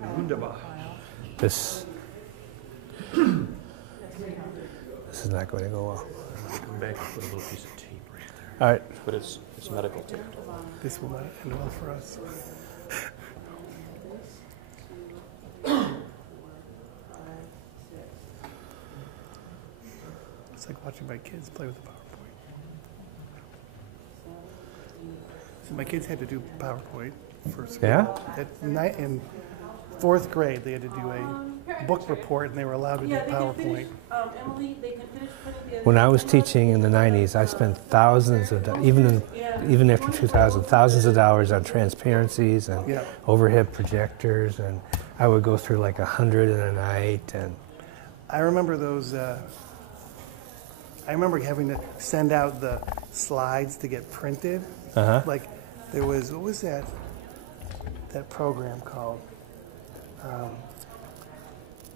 Wunderbar. This is not going to go well. Come back and put a little piece of tape right there. All right. But it's medical tape. This will not end well for us. It's like watching my kids play with the PowerPoint. So my kids had to do PowerPoint for school. Yeah? In fourth grade, they had to do a book report, and they were allowed to do PowerPoint. Emily, they can finish putting the... When I was teaching in the 90s, I spent thousands of, even after 2000, thousands of dollars on transparencies and Yeah. overhead projectors, and I would go through like 100 in a night. And I remember those. I remember having to send out the slides to get printed. Uh-huh. Like there was, what was that program called?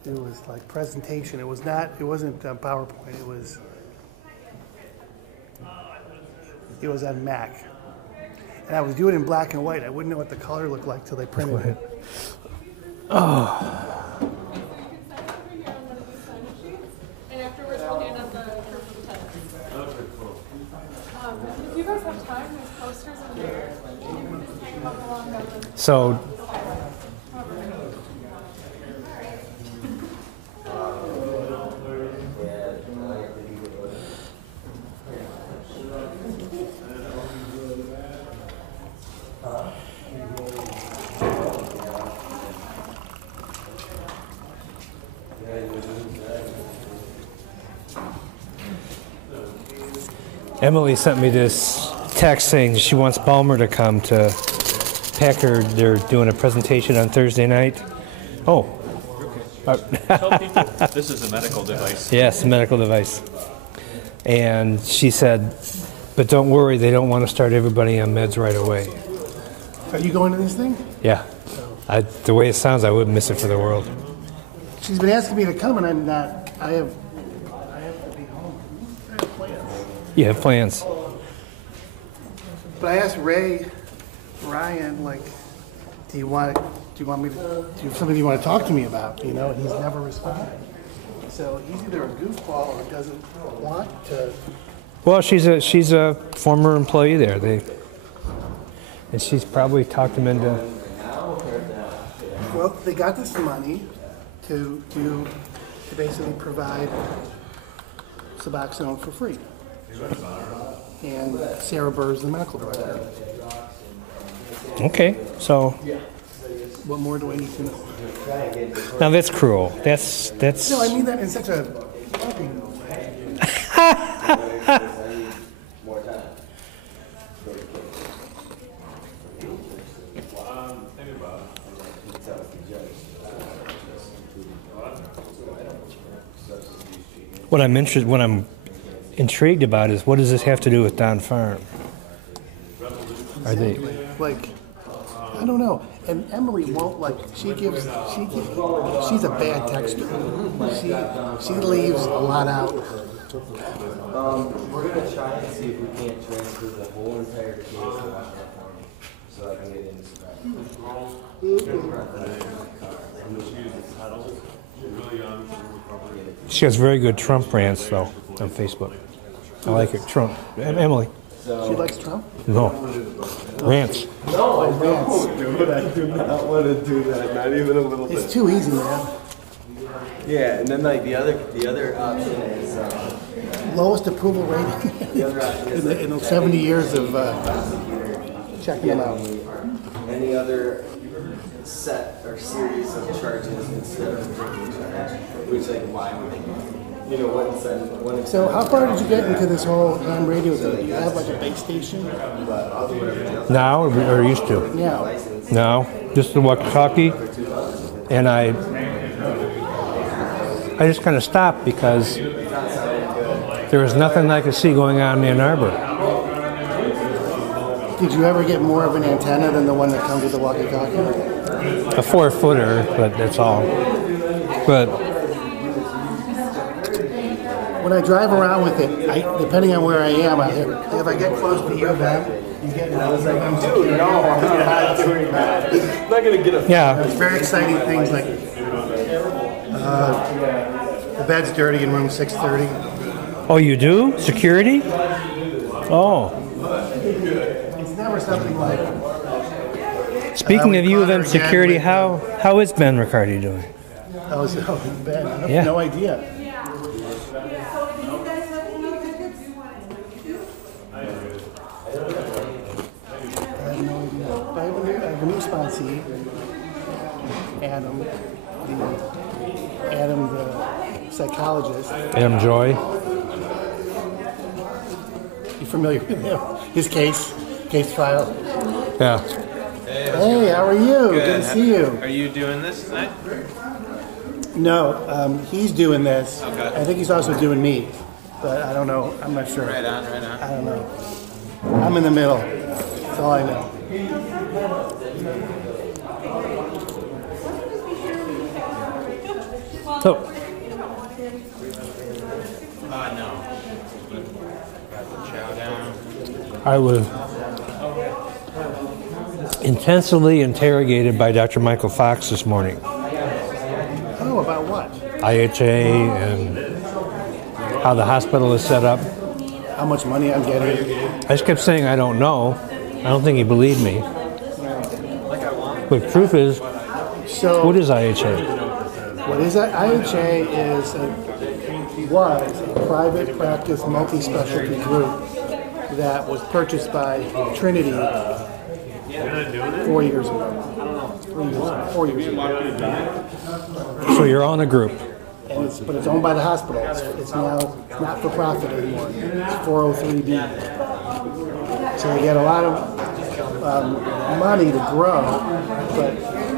It was like presentation. It wasn't PowerPoint. It was on Mac. And I was doing it in black and white. I wouldn't know what the color looked like till they printed it. Oh, And afterwards, we'll hand out the terms of the tenants. If you guys have time, there's posters in there. You can just hang them up along the... so Emily sent me this text saying she wants Balmer to come to Packard. They're doing a presentation on Thursday night. Oh. Tell people this is a medical device. Yes, a medical device. And she said, but don't worry, they don't want to start everybody on meds right away. Are you going to this thing? Yeah. The way it sounds, I wouldn't miss it for the world. She's been asking me to come, and I'm not. I have to be home. I have plans. You have plans. But I asked Ryan, like, do you have something you want to talk to me about? You know, and he's never responded. So he's either a goofball or doesn't want to. Well, she's a former employee there. And she's probably talked him into. Well, they got this money to basically provide Suboxone for free. And Sarah Burr is the medical director. Okay, so What more do I need to know? now that's cruel. That's No, I mean that in such a loving way. what I'm intrigued about is what does this have to do with Don Farm? Are they? Like, I don't know. And Emily won't she's a bad texter. She leaves a lot out. We're gonna try and see if we can't transfer the whole entire case to Washington County, so I can get into She has very good Trump rants though on Facebook. I like it. Trump. Emily. She likes Trump? No. Rants. No, I don't do it. I do not want to do that. Not even a little bit. It's too easy, man. Yeah, and then like the other option is Lowest approval rating the other option is in the 70 years of checking them out. any other set or series of charges instead of a drinking charge, which like why would one So how far did you get into this whole ham radio thing? Do you have like a base station? Now or used to? Yeah. No. Just the walkie-talkie. And I just kind of stopped because there was nothing I could see going on in Ann Arbor. Did you ever get more of an antenna than the one that comes with the walkie-talkie? A 4-footer, but that's all. But When I drive around with it, depending on where I am, if I get close to U of M, getting I was like, UM dude, security? no, I'm not doing that. I'm not gonna get a. Yeah. It's very exciting things like the bed's dirty in room 630. Oh, you do? Security? Oh. It's never something like. Speaking we of U of caught M her again security, with, how is Ben Riccardi doing? Oh, Ben, I have Yeah. no idea. I have no idea. But I have a new sponsee, Adam, the psychologist. Adam Joy. You familiar with him? His case file. Yeah. Hey, how are you? Good to see you. Are you doing this tonight? No, he's doing this. Okay. I think he's also doing me, but I don't know. I'm not sure. Right on, right on. I don't know. I'm in the middle. That's all I know. So, No. Chow down. I was intensively interrogated by Dr. Michael Fox this morning. Oh, about what? IHA and how the hospital is set up. How much money I'm getting? I just kept saying I don't know. I don't think he believed me. But the truth is, So what is IHA? what is that? IHA was a private practice multi-specialty group that was purchased by Trinity 4 years ago. 4 years ago. So you're on a group. And but it's owned by the hospital. It's now not for profit anymore. It's 403B. So they get a lot of money to grow, but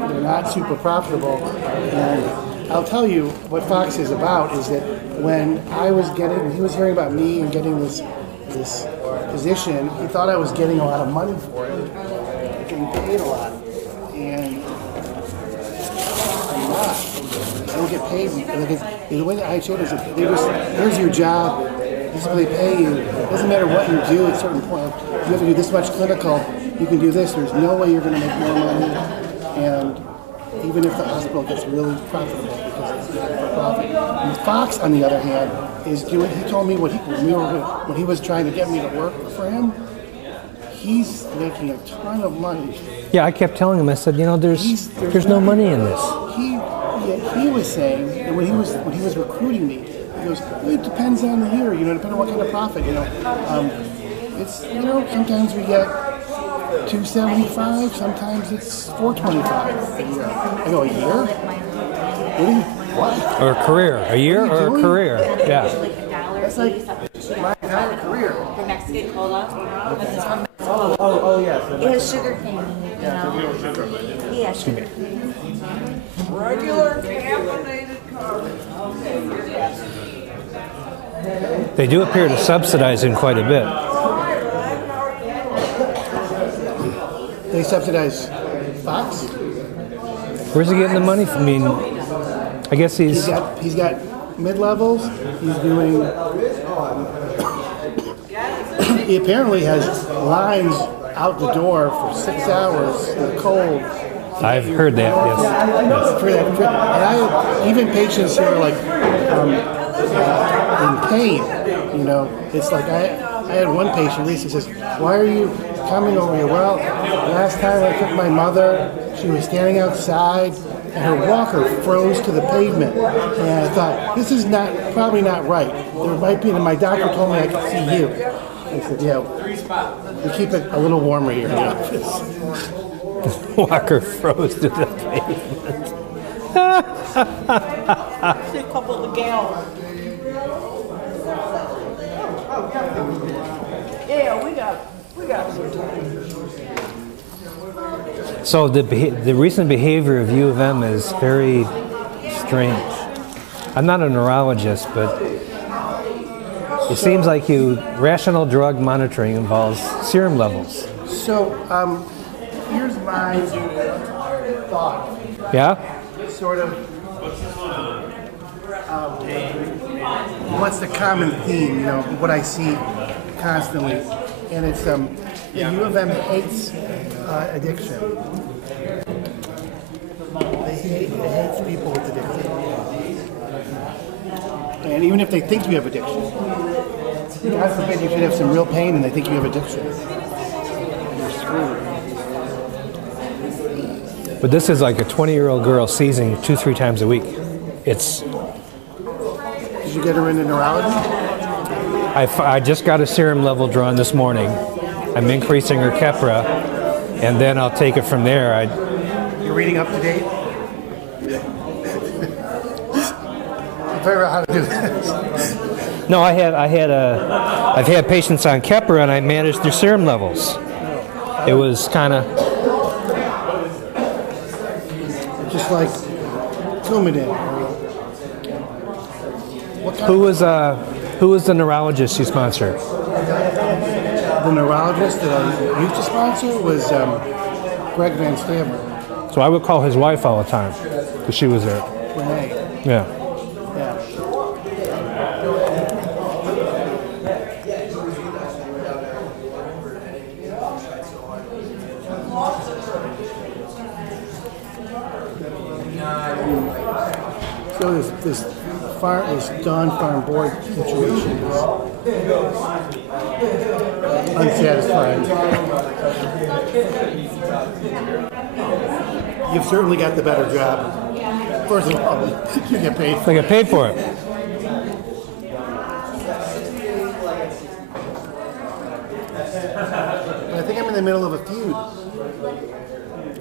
they're not super profitable. And I'll tell you what Fox is about is that when he was hearing about me and getting this position, he thought I was getting a lot of money for it, getting paid a lot, and I'm not. I don't get paid. Like the way the IHA does it, they just, here's your job, this is what they pay you. It doesn't matter what you do at a certain point. You have to do this much clinical, you can do this. There's no way you're going to make more money. And even if the hospital gets really profitable because it's not for profit. And Fox, on the other hand, is doing, he told me when he was trying to get me to work for him, he's making a ton of money. Yeah, I kept telling him, I said, there's no money in this. He was saying that when he was recruiting me, he goes, it depends on the year, depending on what kind of profit, it's, sometimes we get $275, sometimes it's $425 a year. I go, a year? What? Or a career. A year What are you or a doing? career. Yeah. That's like my entire career. The Mexican cola. This is from Oh, yes. It has sugar cane in it, Yeah, sugar cane. Regular caffeinated coffee. They do appear to subsidize him quite a bit. They subsidize Fox. Where's he getting the money from? I mean, I guess He's got mid-levels. He's doing. He apparently has lines out the door for 6 hours in the cold. I've heard that, yes. And even patients who are like in pain, it's like I had one patient recently says, "Why are you coming over here?" Well, last time I took my mother, she was standing outside and her walker froze to the pavement. And I thought, this is probably not right. There might be, and my doctor told me I could see you. I said, yeah, we keep it a little warmer here in the office. Walker froze to the pavement. A couple of gallons. Yeah, we got some time. So the recent behavior of U of M is very strange. I'm not a neurologist, but it seems like rational drug monitoring involves serum levels. So, here's my thought. Yeah? Sort of, what's the common theme, what I see constantly. And it's the U of M hates addiction. They hates people with addiction. And even if they think you have addiction, God forbid you should have some real pain and they think you have addiction. You're screwed. But this is like a 20-year-old girl seizing 2-3 times a week. It's. Did you get her into neurology? I just got a serum level drawn this morning. I'm increasing her Keppra, and then I'll take it from there. You're reading up to date? I'll figure out how to do this. No, I've had patients on Keppra, and I managed their serum levels. It was kind of. Just like Coumadin. Who was the neurologist you sponsored? The neurologist that I used to sponsor was Greg Van Staver. So I would call his wife all the time because she was there. Renee. Yeah. Yeah. So this Dawn Farm Board situation is unsatisfying. You've certainly got the better job. First of all, you get paid. I get paid for it. But I think I'm in the middle of a feud.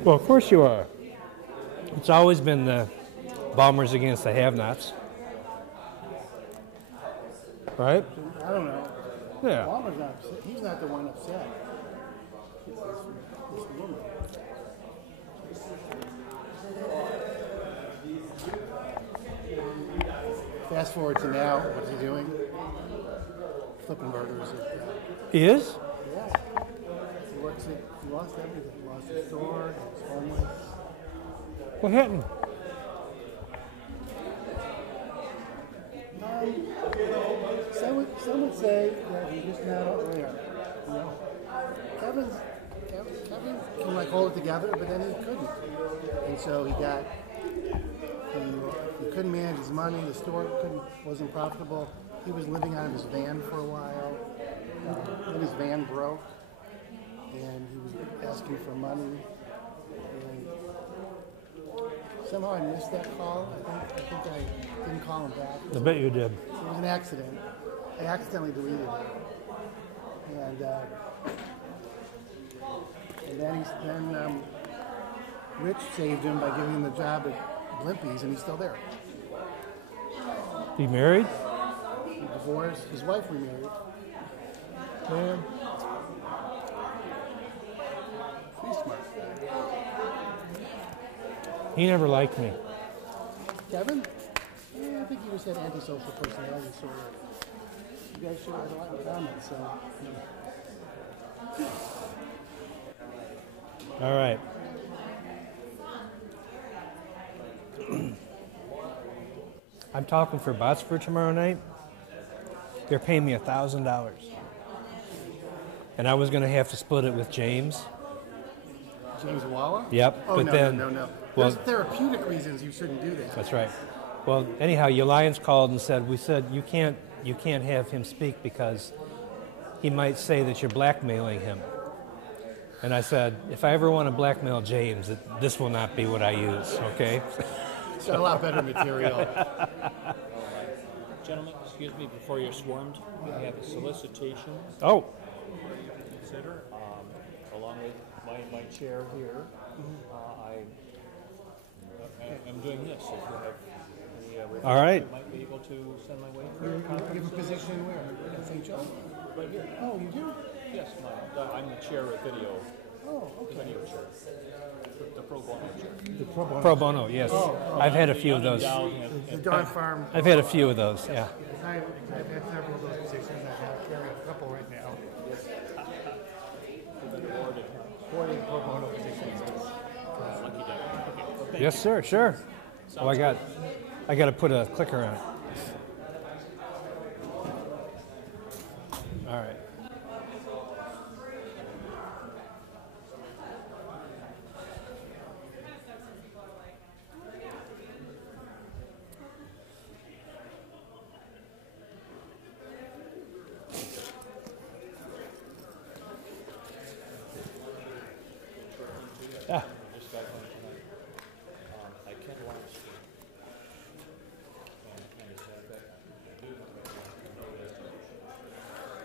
Well, of course you are. It's always been the Bombers against the have-nots. Right? I don't know. Yeah. Palmer's not upset. He's not the one upset. It's this woman. Fast forward to now, what's he doing? Flipping burgers. He is? Yeah. He works it. He lost everything. He lost his store. He was homeless. What happened? Some would say that he's just not out there. You know? Kevin can like hold it together, but then he couldn't. And so he couldn't manage his money. The store wasn't profitable. He was living out of his van for a while. Then his van broke, and he was asking for money. And somehow I missed that call. I think I didn't call him back. I bet you did. It was an accident. I accidentally deleted it. And then Rich saved him by giving him the job at Blimpies, and he's still there. He married? He divorced. His wife remarried. Man. Pretty smart. He never liked me. Kevin? Yeah, I think he just had antisocial personality disorder. You guys should have a lot in common, so. All right. I'm talking for Botsford tomorrow night. They're paying me $1,000. And I was going to have to split it with James. James Walla? Yep. Oh, but no, then, no. Well, There's therapeutic reasons you shouldn't do that. that's right. Well, anyhow, Lions called and said, you can't have him speak because he might say that you're blackmailing him. And I said, if I ever want to blackmail James, this will not be what I use, okay? It's got a lot better material. Gentlemen, excuse me, before you're swarmed, I have a solicitation Oh, to consider, along with my chair here. I'm doing this. If you have any reference, all right. you might be able to send my way. You have a position where? At St. Joe? Right here. Oh, you do? Yes, I'm the chair of video Oh, okay. chair. The pro bono chair. The pro bono. Pro bono, yes. I've had a few of those. The Dawn Farm. I've had a few of those, yeah. I've had several of those positions. I carry a couple right now. Awarded pro bono positions. Yes, sir, sure. Oh, I got to put a clicker on it. All right. Ah, This guy comes tonight. I can't live stream. And as a matter of fact, I do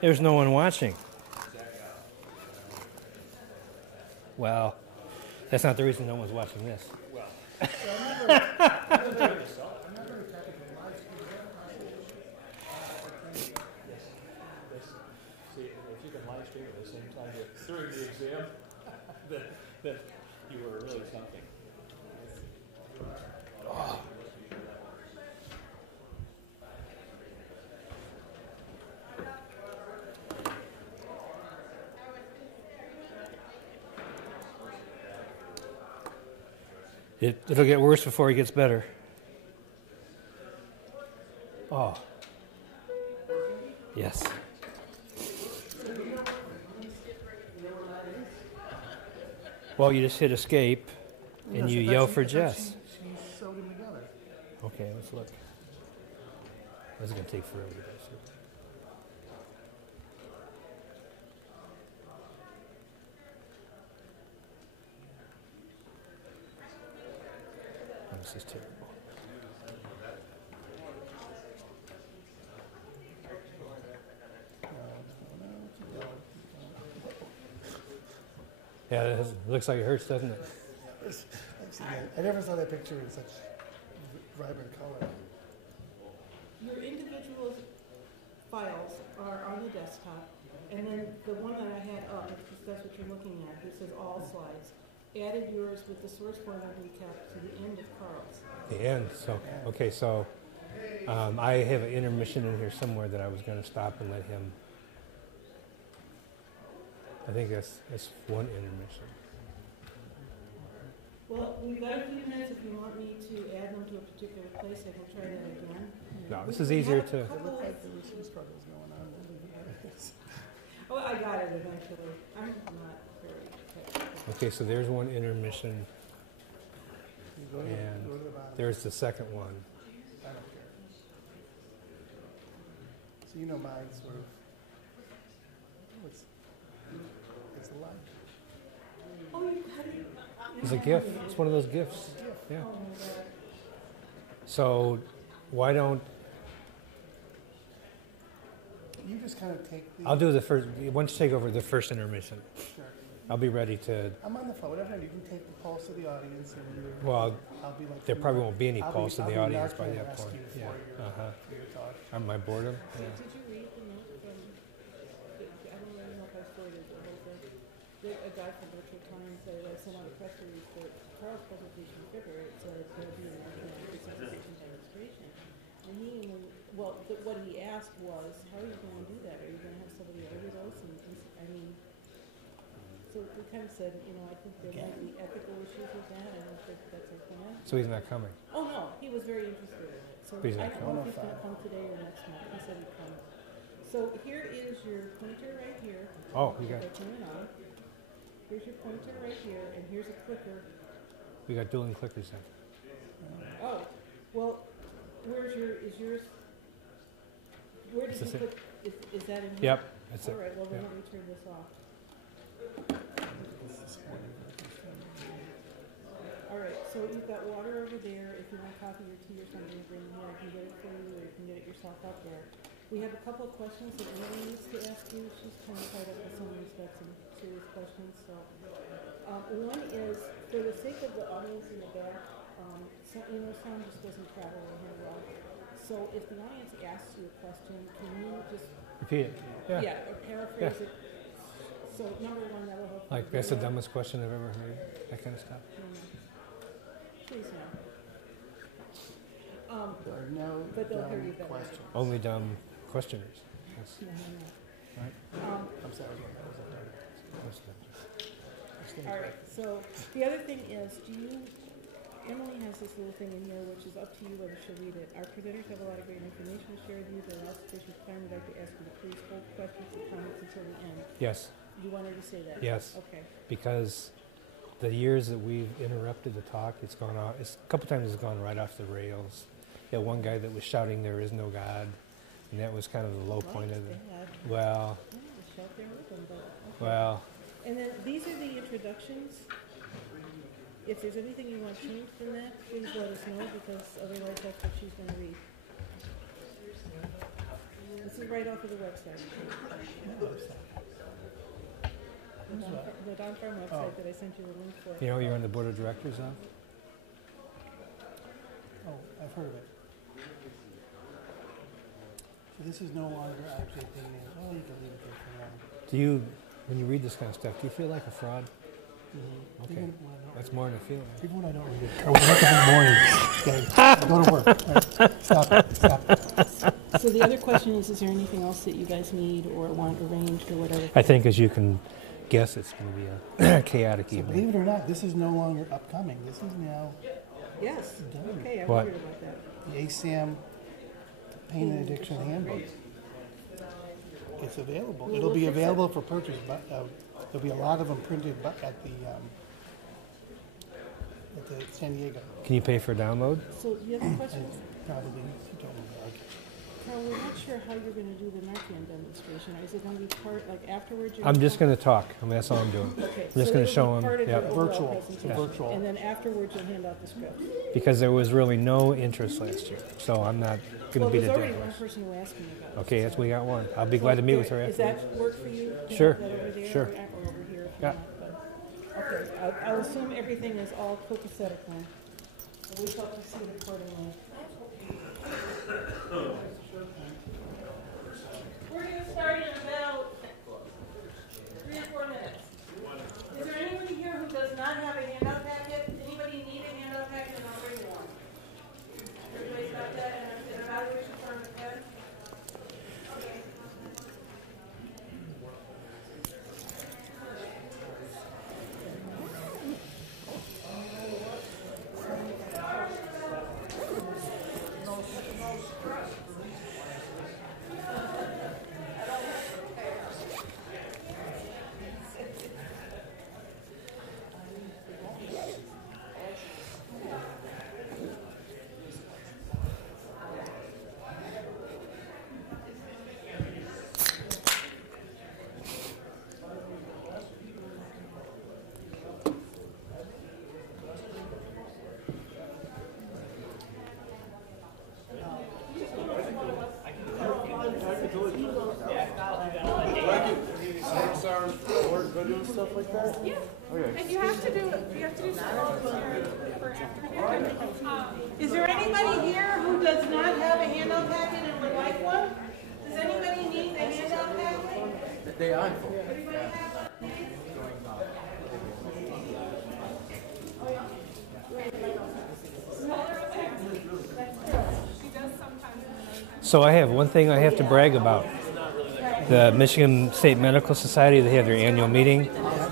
there's no one watching. Well, that's not the reason no one's watching this. see if you can live stream at the same time during the exam, then you were really something. It'll get worse before it gets better. Oh. Yes. Well, you just hit escape and you yell for Jess. She sewed them together. Okay, let's look. This is going to take forever to go through. Oh, this is terrible. Yeah, it looks like it hurts, doesn't it? I've seen that. I never saw that picture in such vibrant color. Your individual files are on the desktop, and then the one that I had up, if that's what you're looking at, it says all slides. Added yours with the source formula recap to the end of Carl's. The end. So okay. So I have an intermission in here somewhere that I was going to stop and let him. I think that's one intermission. Well, we've got a few minutes if you want me to add them to a particular place. I can try that again. No, this is easier to. It looked like there were some struggles going on. Oh, I got it eventually. I'm not very technical. Okay, so there's one intermission, You go to, and go to the bottom. there's the second one. I don't care. So you know mine sort of. Oh, it's alive. Oh, you had it. It's a gift. It's one of those gifts. Yeah. So why don't You just kind of take the. I'll do the first? Why don't you take over the first intermission? Sure. I'll be ready to. I'm on the phone. Whatever. You can take the pulse of the audience, and you're, Well, I'll be like. there probably won't be any I'll pulse in I'll the be audience by narcotic that rescue point. for Yeah. your, for your talk. On my boredom. Yeah. Did you read the note from, I don't really know if I forwarded the whole thing. A guy from Virtual Times said, I sent out a press release that Carl's presentation in February, it said there'll be an presentation demonstration. And what he asked was, how are you going to do that? Are you going to have somebody overdose? So we kind of said, I think there might be ethical issues with that. I don't think that's our plan. So he's not coming. Oh, no, he was very interested in it. So He's I not don't know if he's going to come today or next month. He said he'd come. So here is your pointer right here. Oh, you got. If I turn it on. Here's your pointer right here, and here's a clicker. We got dueling clickers then. Oh, well, where did you Is this put, is that in here? Yep, that's it. All right, well, then Yep. let me turn this off. All right, so you've got water over there. If you want coffee or tea or something, bring it here. I can get it for you, or you can get it yourself up there. We have a couple of questions that Emily needs to ask you. She's kind of tied up with someone who's got some serious questions. So, one is, for the sake of the audience in the back, sound just doesn't travel in here well. So if the audience asks you a question, can you just Repeat it. Yeah. or paraphrase it? So number one, that'll help. Like that's the dumbest question I've ever heard. That kind of stuff. Please no. There are no But they'll hear you dumb better. questions. Only dumb questioners. That's, right. I'm sorry. That was a dumb. That's dumb. All right. So the other thing is, Emily has this little thing in here, which is up to you whether she'll read it. Our presenters have a lot of great information to share with you. There are sufficient time. We'd like to ask you to please hold questions and comments until the end. Yes, You wanted to say that? Yes. Okay. because the years that we've interrupted the talk, it's gone off. It's a couple times it's gone right off the rails. Yeah, one guy that was shouting, "There is no God," and that was kind of the low point of it. Well, I was shout there with them, but okay. well, And then these are the introductions. if there's anything you want changed in that, please let us know, because otherwise that's what she's gonna read. This is right off of the website. The Don Farm website that I sent you the link for. You know, you're on the board of directors now? Oh, I've heard of it. So this is no longer actually being, oh, you can leave it there for now. Do you, when you read this kind of stuff, do you feel like a fraud? Okay, Even when I don't that's more than a feeling. Even when I don't read it, or when I wake up in the morning, okay, I go to work. Right. Stop it, stop it. So the other question is there anything else that you guys need or want arranged or whatever? I think, as you can guess, it's going to be a chaotic So evening. believe it or not, this is no longer upcoming. This is now Yes, done. okay, I What? wondered about that. The ASAM Pain and Addiction Handbook. It's available. Well, It'll we'll be fix it. available for purchase, but there'll be a lot of them printed at the San Diego. Can you pay for a download? So the other question, Probably, you don't know. Carl, we're not sure how you're gonna do the Narcan demonstration. Is it gonna be part, like afterwards? you're I'm just going to talk. I mean, that's all I'm doing. Okay, I'm just so going it'll to show be them. part of your overall Virtual. It's presentation. virtual. And then afterwards you'll hand out the script. Because there was really no interest last year, so I'm not going Well, to beat there's a already dead one horse. person who asked me about it. Okay, we got one. I'll be glad to meet with her Does afterwards. that work for you? to Sure, have that over there sure. Or over here if you Yeah. want, but- Okay, I'll assume everything is all copacetic then. So we shall proceed accordingly. We're gonna start in about 3 or 4 minutes. Is there anybody here who does not have a handout packet? Anybody need a handout packet, and I'll bring you one? Everybody's got that, and an evaluation form and pen? Okay. And you have to do scrolls for after. Is there anybody here who does not have a handout packet and would like one? Does anybody need a handout packet? They are. Everybody have one? So I have one thing I have to brag about. The Michigan State Medical Society, they have their annual meeting,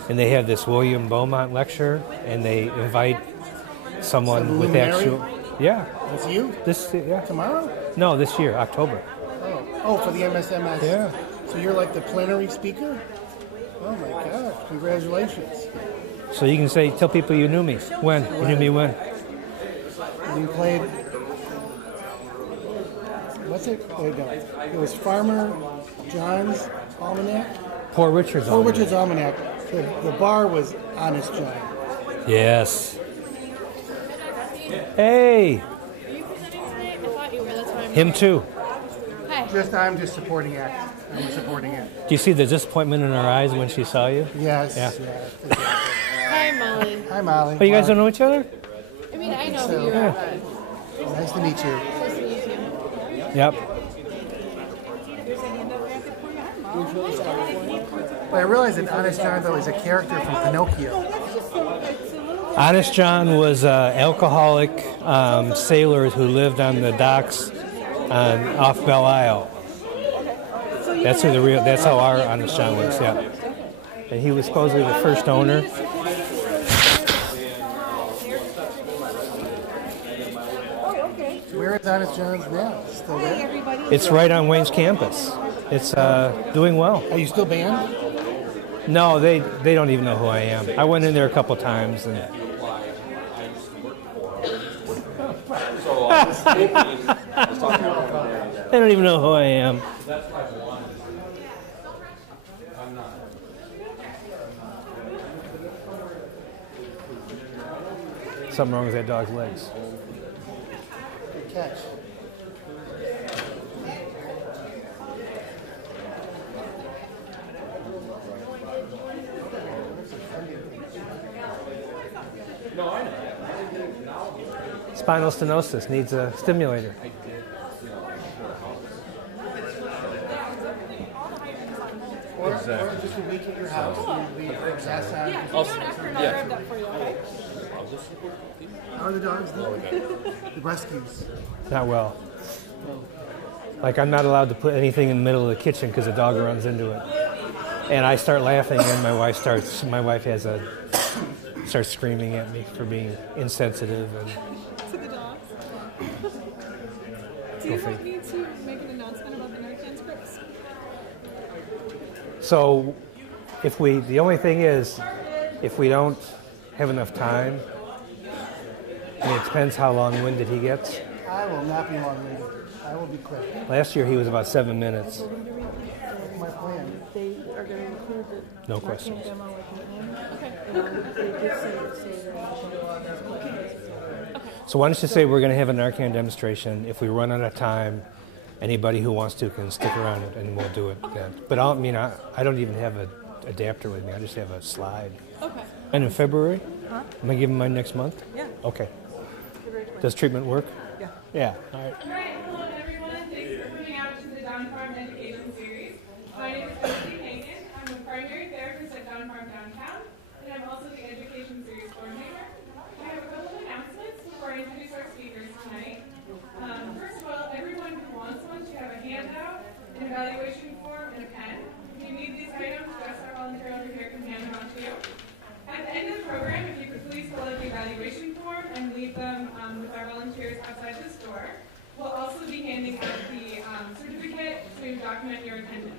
and they have this William Beaumont lecture, and they invite someone Some with luminary? actual... Yeah, That's you? yeah. Tomorrow? No, this year, October. Oh, for the MSMS. Yeah. So you're like the plenary speaker? Oh my God, congratulations. So you can say, tell people you knew me. When? You knew me when? You played, what's it? Wait, no. It was Farmer John's Almanac? Poor Richard's Oh, on Richard's Almanac. The bar was Honest John. Yes. Hey! Are you presenting tonight? I thought you were, that's why I'm Him here. too. Hi. I'm just supporting act. I'm supporting it. Do you see the disappointment in her eyes when she saw you? Yes. Yeah. Yeah. Hi, Molly. Hi, Molly. Oh, you guys don't know each other? I mean, I know who you are, but Nice to meet you. nice to meet you. Yep. But I realize that Honest John, though, is a character from Pinocchio. Honest John was an alcoholic sailor who lived on the docks off Belle Isle. That's who that's how our Honest John was, yeah. And he was supposedly the first owner. Where is Honest John's now? Still there? It's right on Wayne's campus. It's doing well. Are you still banned? No, they don't even know who I am. I went in there a couple times and they don't even know who I am. something wrong with that dog's legs. Good catch. Spinal stenosis needs a stimulator. Or just a week at your house. We gas out. Yeah, if you don't after, and I'll grab that for you, okay? How are the dogs doing? The rescues. Not well. Like I'm not allowed to put anything in the middle of the kitchen because the dog runs into it. And I start laughing, and my wife starts screaming at me for being insensitive. And To the dogs. Do you want me to make an announcement about the Narcan scripts? so, the only thing is, if we don't have enough time, I mean, it depends how long-winded he gets. I will not be long-winded. I will be quick. Last year he was about 7 minutes. That's my plan. They are going to include the No Narcan questions. demo at the end. And they did say So why don't you say we're going to have a Narcan demonstration. If we run out of time, anybody who wants to can stick around and we'll do it then. But I don't even have an adapter with me. I just have a slide. Okay. And in February? Am I giving mine next month? Yeah. Okay. Does treatment work? Yeah. Yeah. All right. All right, hello everyone. Thanks for coming out to the Down Farm Education Series. My name is Leslie Hagan. I'm a primary therapist at Down Farm Downtown, and I'm also the Education Series coordinator. I have a couple of announcements before I introduce our speakers tonight. First of all, everyone who wants one should have a handout, an evaluation form, and a pen. If you need these items, just our volunteer over here can hand them out to you. At the end of the program, if you could please fill out the evaluation form and leave them with our volunteers outside the store. We'll also be handing out the certificate to document your attendance.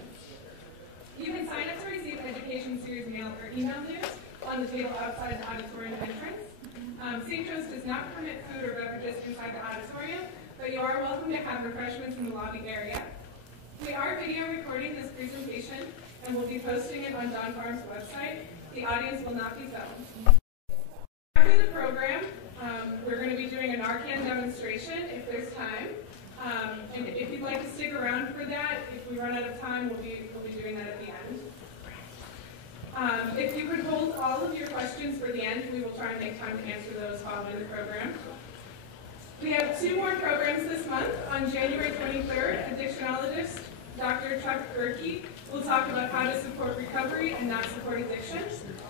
You can sign up to receive Education Series mail or email news on the table outside the auditorium entrance. St. Joe's does not permit food or beverages inside the auditorium, but you are welcome to have refreshments in the lobby area. We are video recording this presentation and we'll be posting it on Don Farm's website. The audience will not be filmed. After the program, we're going to be doing a Narcan demonstration if there's time. And if you'd like to stick around for that, if we run out of time, we'll be doing that at the end. If you could hold all of your questions for the end, we will try and make time to answer those following the program. We have 2 more programs this month. On January 23rd, addictionologist Dr. Chuck Gerke will talk about how to support recovery and not support addiction.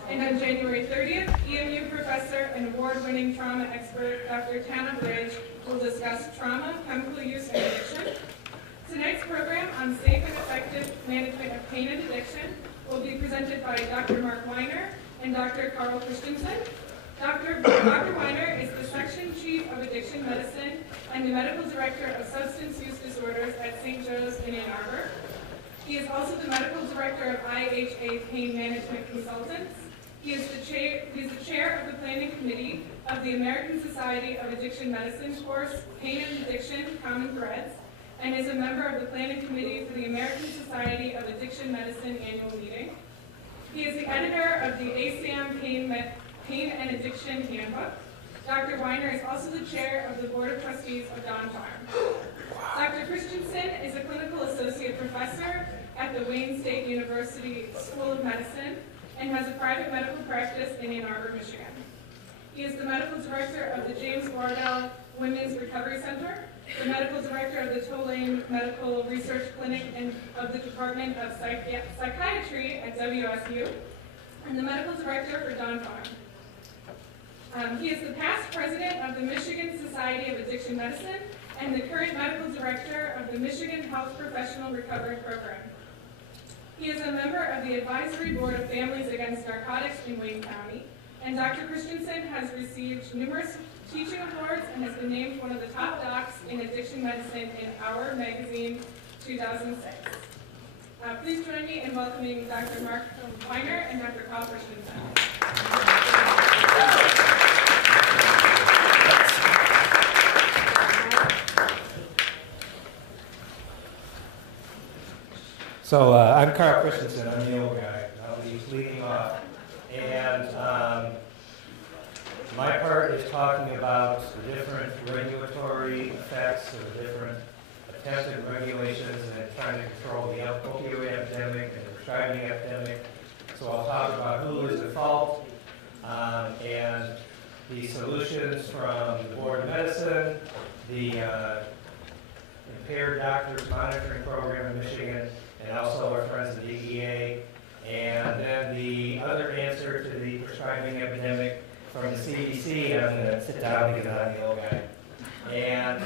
And on January 30th, EMU professor and award-winning trauma expert Dr. Tana Bridge will discuss trauma, chemical use, and addiction. Tonight's program on safe and effective management of pain and addiction will be presented by Dr. Mark Weiner and Dr. Carl Christensen. Dr. Weiner is the Section Chief of Addiction Medicine and the Medical Director of Substance Use Disorders at St. Joe's in Ann Arbor. He is also the Medical Director of IHA Pain Management Consultants. He is the chair of the Planning Committee of the American Society of Addiction Medicine course, Pain and Addiction, Common Threads, and is a member of the Planning Committee for the American Society of Addiction Medicine annual meeting. He is the editor of the ASAM Pain and Addiction Handbook. Dr. Weiner is also the chair of the Board of Trustees of Don Farm. Dr. Christensen is a clinical associate professor at the Wayne State University School of Medicine and has a private medical practice in Ann Arbor, Michigan. He is the medical director of the James Wardell Women's Recovery Center, the medical director of the Tulane Medical Research Clinic and of the Department of Psychiatry at WSU, and the medical director for Don Farm. He is the past president of the Michigan Society of Addiction Medicine and the current medical director of the Michigan Health Professional Recovery Program. He is a member of the Advisory Board of Families Against Narcotics in Wayne County, and Dr. Christensen has received numerous teaching awards and has been named one of the top docs in addiction medicine in Our Magazine 2006. Please join me in welcoming Dr. Mark Weiner and Dr. Carl Christensen. So I'm Carl Christensen. I'm the old guy. I'll be leading off. And My part is talking about the different regulatory effects of the different attempted regulations and trying to control the opioid epidemic and the prescribing epidemic. So I'll talk about who is at fault and the solutions from the Board of Medicine, the Impaired Doctors Monitoring Program in Michigan, and also our friends at DEA, and then the other answer to the prescribing epidemic from the CDC. I'm going to sit down because I'm the old guy. And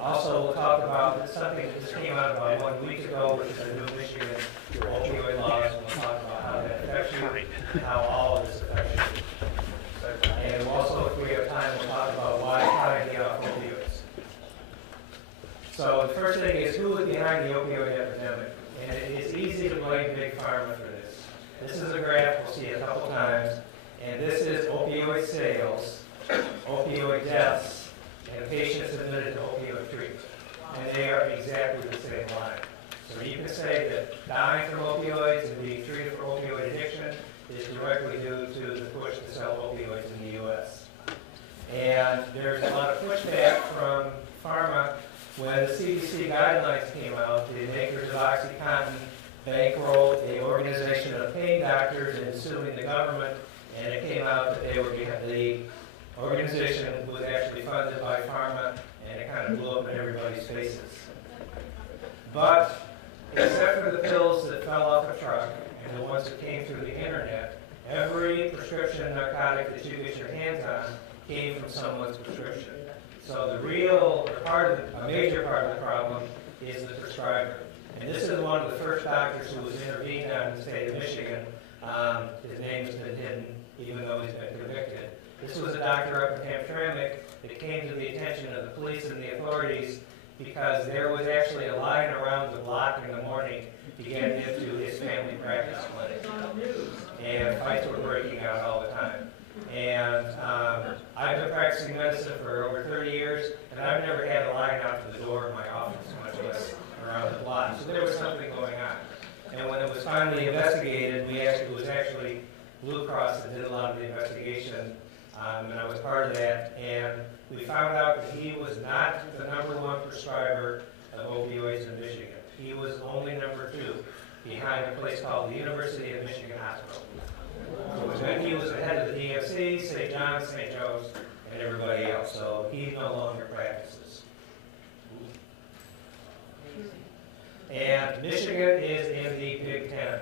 also we'll talk about something that just came out about 1 week ago, which is the new Michigan opioid laws. We'll talk about how that affects you and how all of this affects you. And also, if we have time, we'll talk about why trying to get off opioids. So the first thing is, who is behind the opioid epidemic? And it's easy to blame Big Pharma for this. This is a graph we'll see a couple times. And this is opioid sales, opioid deaths, and patients admitted to opioid treatment. And they are exactly the same line. So you can say that dying from opioids and being treated for opioid addiction is directly due to the push to sell opioids in the U.S. And there's a lot of pushback from pharma. When the CDC guidelines came out, the makers of OxyContin bankrolled the Organization of Pain Doctors in suing the government, and it came out that the organization was actually funded by pharma, and it kind of blew up in everybody's faces. But except for the pills that fell off a truck and the ones that came through the internet, every prescription narcotic that you get your hands on came from someone's prescription. So the real a major part of the problem is the prescriber. And this is one of the first doctors who was intervened on in the state of Michigan. His name has been hidden, even though he's been convicted. This was a doctor up in Hamtramck that came to the attention of the police and the authorities because there was actually a line around the block in the morning to get into his family practice clinic. And fights were breaking out all the time. And I've been practicing medicine for over 30 years, and I've never had a line out to the door of my office, much less around the block. So there was something going on. And when it was finally investigated, it was actually Blue Cross that did a lot of the investigation, and I was part of that. And we found out that he was not the #1 prescriber of opioids in Michigan. He was only #2, behind a place called the University of Michigan Hospital. So he was the head of the DMC, St. John's, St. Joe's, and everybody else. So he no longer practices. And Michigan is in the Big Ten,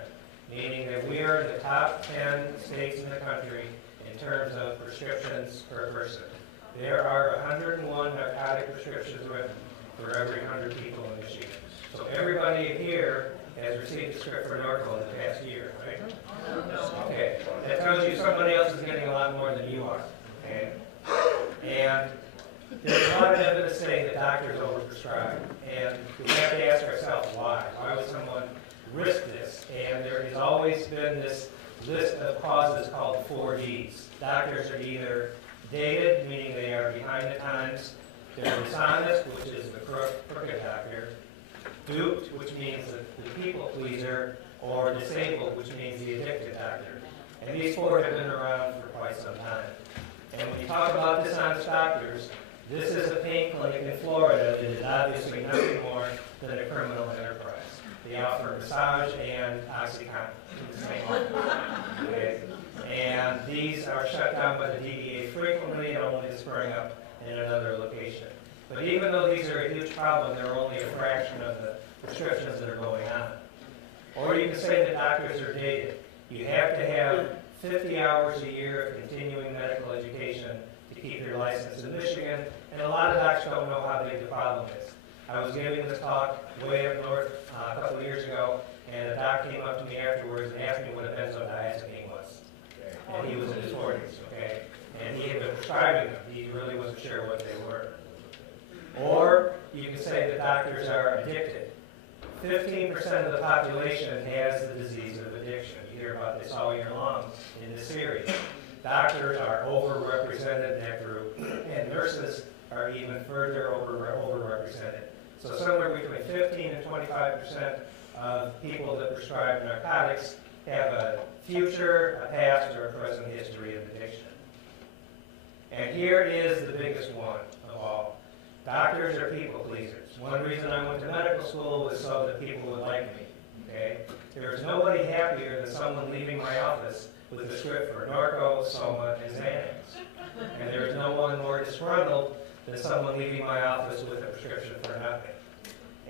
meaning that we are in the top 10 states in the country in terms of prescriptions per person. There are 101 narcotic prescriptions written for every 100 people in Michigan. So everybody here has received a script for Norco in the past year, right? Okay, that tells you somebody else is getting a lot more than you are, okay? And there's a lot of evidence saying that doctors overprescribe, and we have to ask ourselves why. Why would someone risk this? And there has always been this list of causes called 4Ds. Doctors are either dated, meaning they are behind the times, they're dishonest, which is the crooked doctor, duped, which means the people pleaser, or disabled, which means the addicted doctor. And these 4 have been around for quite some time. And when you talk about dishonest doctors, this is a pain clinic in Florida that is obviously nothing more than a criminal enterprise. They offer massage and OxyContin, the same one. Okay? And these are shut down by the DEA frequently and only to spring up in another location. But even though these are a huge problem, they're only a fraction of the prescriptions that are going on. Or you can say that doctors are dated. You have to have 50 hours a year of continuing medical education to keep your license in Michigan, and a lot of docs don't know how big the problem is. I was giving this talk way up north a couple of years ago, and a doc came up to me afterwards and asked me what a benzodiazepine was. And he was in his 40s, okay? And he had been prescribing them. He really wasn't sure what they were. Or you can say that doctors are addicted. 15% of the population has the disease of addiction. You hear about this all year long in this series. Doctors are overrepresented in that group, and nurses are even further overrepresented. So somewhere between 15 and 25% of people that prescribe narcotics have a future, a past, or a present history of addiction. And here is the biggest one of all. Doctors are people pleasers. One reason I went to medical school was so that people would like me. Okay? There is nobody happier than someone leaving my office with a script for Norco, Soma, and Xanax. And there is no one more disgruntled than someone leaving my office with a prescription for nothing.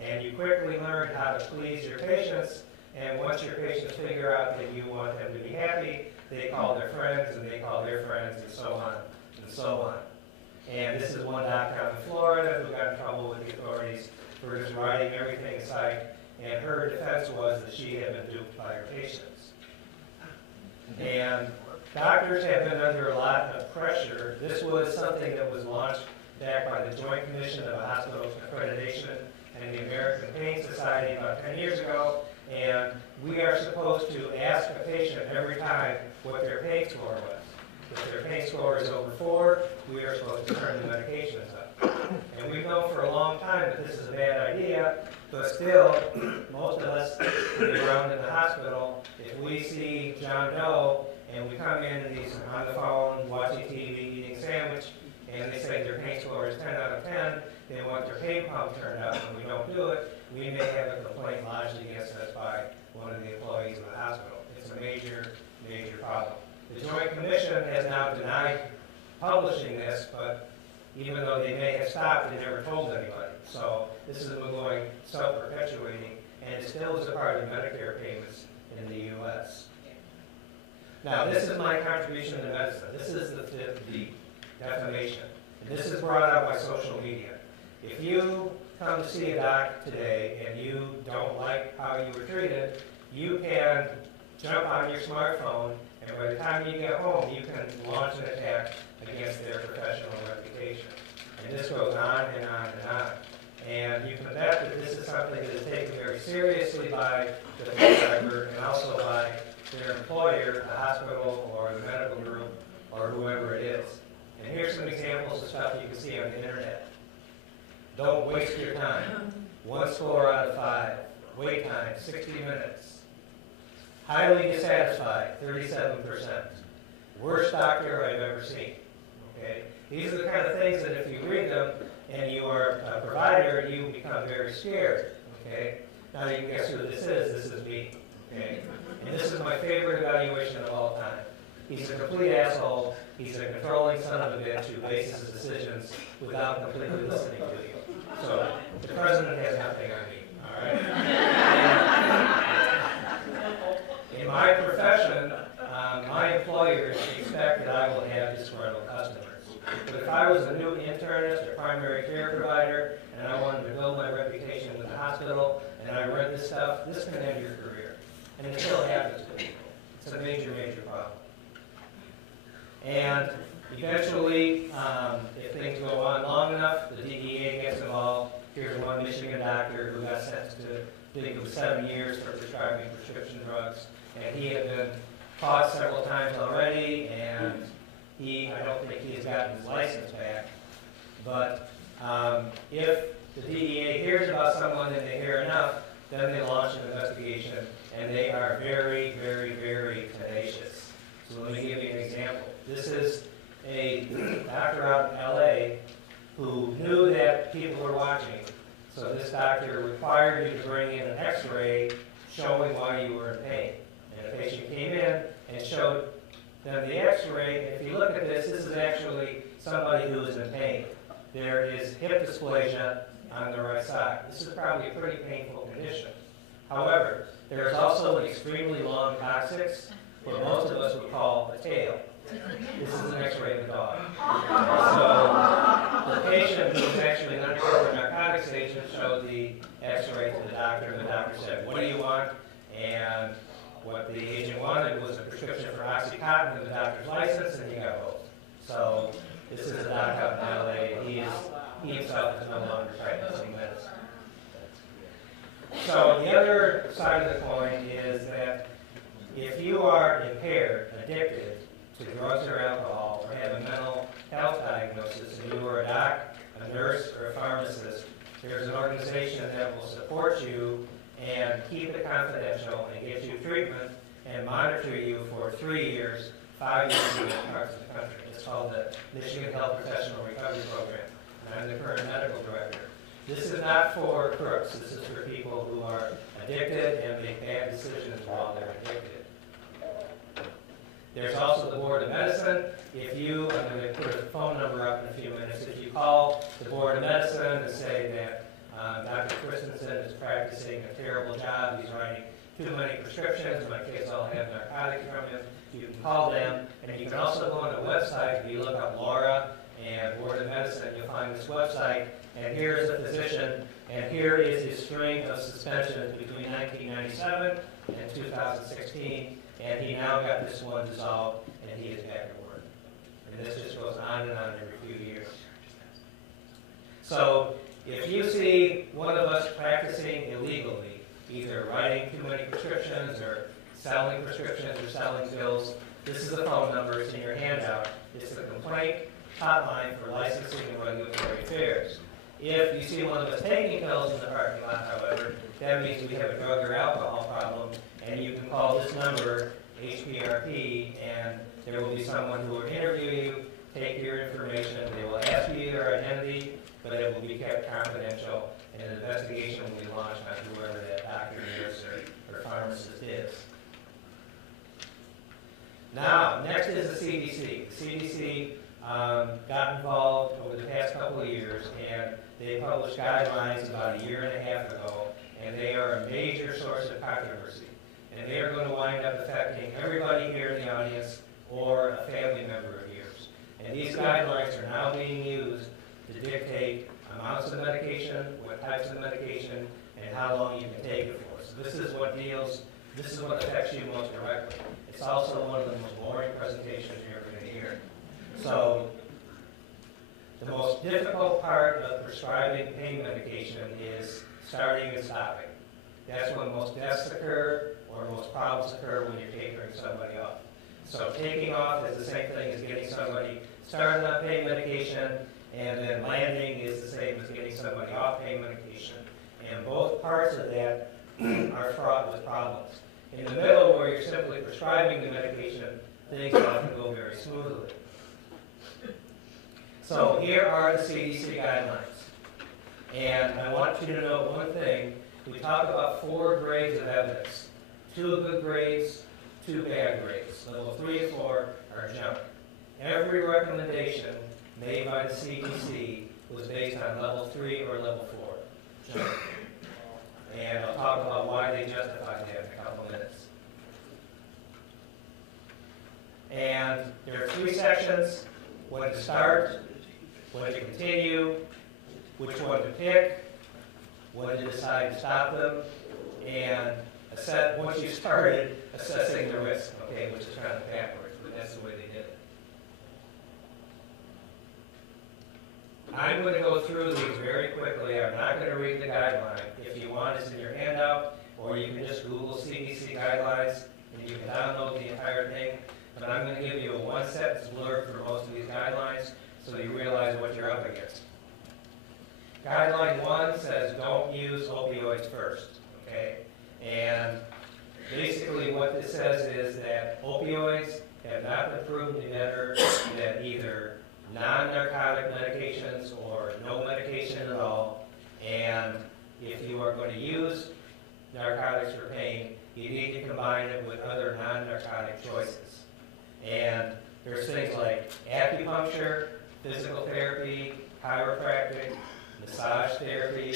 And you quickly learn how to please your patients, and once your patients figure out that you want them to be happy, they call their friends, and they call their friends, and so on, and so on. And this is one doctor out in Florida who got in trouble with the authorities for just writing everything aside, and her defense was that she had been duped by her patients. And doctors have been under a lot of pressure. This was something that was launched back by the Joint Commission of Hospital Accreditation and the American Pain Society about 10 years ago, and we are supposed to ask a patient every time what their pain score was. If their pain score is over 4, we are supposed to turn the medications up. And we've known for a long time that this is a bad idea, but still, most of us around in the hospital, if we see John Doe and we come in and he's on the phone, watching TV, eating a sandwich, and they say their pain score is 10 out of 10, they want their pain pump turned up, and we don't do it, we may have a complaint lodged against us by one of the employees of the hospital. It's a major, major problem. The Joint Commission has now denied publishing this, but even though they may have stopped, they never told anybody. So this is going self-perpetuating, and it still is a part of Medicare payments in the U.S. Now, this is my contribution to medicine. This is the defamation. And this is brought out by social media. If you come to see a doc today and you don't like how you were treated, you can jump on your smartphone, and by the time you get home, you can launch an attack against their professional reputation. And this goes on and on and on. And you can bet that this is something that is taken very seriously by the prescriber and also by their employer, the hospital or the medical group or whoever it is. And here's some examples of stuff you can see on the internet. Don't waste your time. 1 score out of 5. Wait time, 60 minutes. Highly dissatisfied, 37%. Worst doctor I've ever seen. Okay? These are the kind of things that if you read them and you are a provider, you become very scared. Okay? Now you can guess who this is. This is me. Okay? And this is my favorite evaluation of all time. He's a complete asshole. He's a controlling son of a bitch who bases his decisions without completely listening to you. So the president has nothing on me. All right? In my profession, my employers expect that I will have disgruntled customers. But if I was a new internist or primary care provider and I wanted to build my reputation with the hospital and I read this stuff, this can end your career. And it still happens to people. It's a major, major problem. And eventually, if things go on long enough, the DEA gets involved. Here's one Michigan doctor who got sentenced to, I think it was 7 years for prescribing prescription drugs. And he had been caught several times already, and I don't think he has gotten his license back. But if the DEA hears about someone and they hear enough, then they launch an investigation, and they are very, very, very tenacious. So let me give you an example. This is a doctor out in LA who knew that people were watching. So this doctor required you to bring in an x-ray showing why you were in pain. And a patient came in and showed them the x-ray. If you look at this, this is actually somebody who is in pain. There is hip dysplasia on the right side. This is probably a pretty painful condition. However, there is also an extremely long coccyx, what most of us would call a tail. This is an x-ray of a dog. So the patient who was actually an undercover narcotics agent showed the x-ray to the doctor, and the doctor said, "What do you want?" And what the agent wanted was a prescription for OxyContin and the doctor's license, and he got both. So this is a doc out in LA, and he himself is no longer practicing medicine. So the other side of the coin is that if you are impaired, addicted to drugs or alcohol, or have a mental health diagnosis, and you are a doc, a nurse, or a pharmacist, there's an organization that will support you and keep it confidential and get you treatment and monitor you for 3 years 5 years in many parts of the country. It's called the Michigan Health Professional Recovery Program, and I'm the current medical director. This is not for crooks. This is for people who are addicted and make bad decisions while they're addicted. There's also the Board of Medicine. If you, I'm going to put a phone number up in a few minutes, if you call the Board of Medicine and say that Dr. Christensen is practicing a terrible job, he's writing too many prescriptions, my kids all have narcotics from him, you can call them, and you can also go on the website. If you look up Laura and Board of Medicine, you'll find this website, and here's the physician, and here is his string of suspensions between 1997 and 2016, and he now got this one dissolved, and he is back at work. And this just goes on and on every few years. So, if you see one of us practicing illegally, either writing too many prescriptions or selling prescriptions or selling pills, this is the phone number. It's in your handout. It's the complaint hotline for licensing and regulatory affairs. If you see one of us taking pills in the parking lot, however, that means we have a drug or alcohol problem, and you can call this number, HPRP, and there will be someone who will interview you, take your information, they will ask you your identity, but it will be kept confidential, and an investigation will be launched on whoever that doctor, nurse, or pharmacist is. Now, next is the CDC. The CDC got involved over the past couple of years, and they published guidelines about a year and a half ago, and they are a major source of controversy. And they are going to wind up affecting everybody here in the audience or a family member of yours. And these guidelines are now being used to dictate amounts of medication, what types of medication, and how long you can take it for. So this is what affects you most directly. It's also one of the most boring presentations you're going to hear. So the most difficult part of prescribing pain medication is starting and stopping. That's when most deaths occur or most problems occur when you're tapering somebody off. So taking off is the same thing as getting somebody started on pain medication, and then landing is the same as getting somebody off pain medication. And both parts of that are fraught with problems. In the middle, where you're simply prescribing the medication, things often go very smoothly. So here are the CDC guidelines. And I want you to know one thing. We talk about 4 grades of evidence. 2 good grades, 2 bad grades. Level 3 and 4 are junk. Every recommendation made by the CDC was based on level 3 or level 4. Junk. And I'll talk about why they justified that in a couple minutes. And there are 3 sections: when to start, when to continue, which one to pick, when to decide to stop them, and once you started, assessing the risk, okay, which is kind of backwards, but that's the way they did it. I'm going to go through these very quickly. I'm not going to read the guideline. If you want, it's in your handout, or you can just Google CDC guidelines, and you can download the entire thing. But I'm going to give you a 1-sentence blurb for most of these guidelines, so you realize what you're up against. Guideline 1 says don't use opioids first, okay? And basically what this says is that opioids have not been proven to be better than either non-narcotic medications or no medication at all. And if you are going to use narcotics for pain, you need to combine it with other non-narcotic choices. And there's things like acupuncture, physical therapy, chiropractic, massage therapy,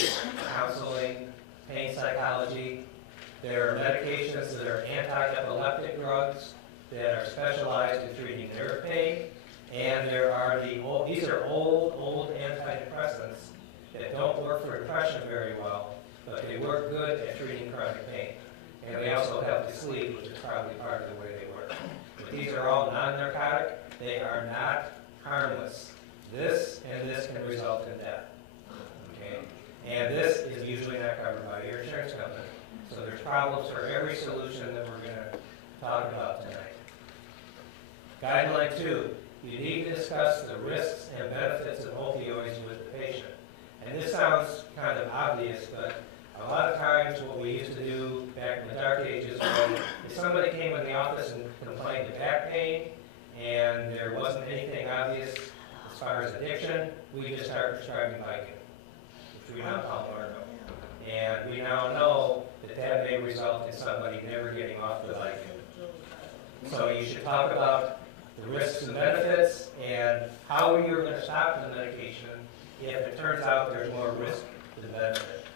counseling, pain psychology. There are medications that are anti-epileptic drugs that are specialized in treating nerve pain. And there are these are old antidepressants that don't work for depression very well, but they work good at treating chronic pain. And they also help you sleep, which is probably part of the way they work. But these are all non-narcotic. They are not harmless. This and this can result in death. Okay? And this is usually not covered by your insurance company. So there's problems for every solution that we're going to talk about tonight. Guideline 2, you need to discuss the risks and benefits of opioids with the patient. And this sounds kind of obvious, but a lot of times what we used to do back in the dark ages was if somebody came in the office and complained of back pain and there wasn't anything obvious as far as addiction, we just started prescribing Vicodin, which we now call Norco. And we now know that that may result in somebody never getting off the Vicodin. So you should talk about the risks and benefits and how you're going to stop the medication if it turns out there's more risk than benefit.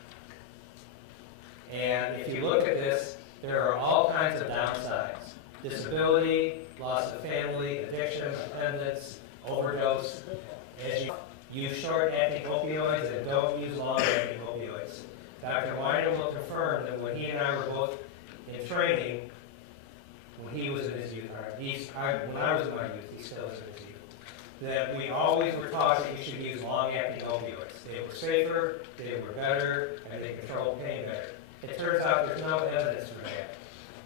And if you look at this, there are all kinds of downsides. Disability, loss of family, addiction, dependence, overdose. As you use short-acting opioids and don't use long-acting opioids. Dr. Weiner will confirm that when he and I were both in training, when he was in his youth, when I was in my youth, he still is in his youth, that we always were taught that you should use long-acting opioids. They were safer, they were better, and they controlled pain better. It turns out there's no evidence for that.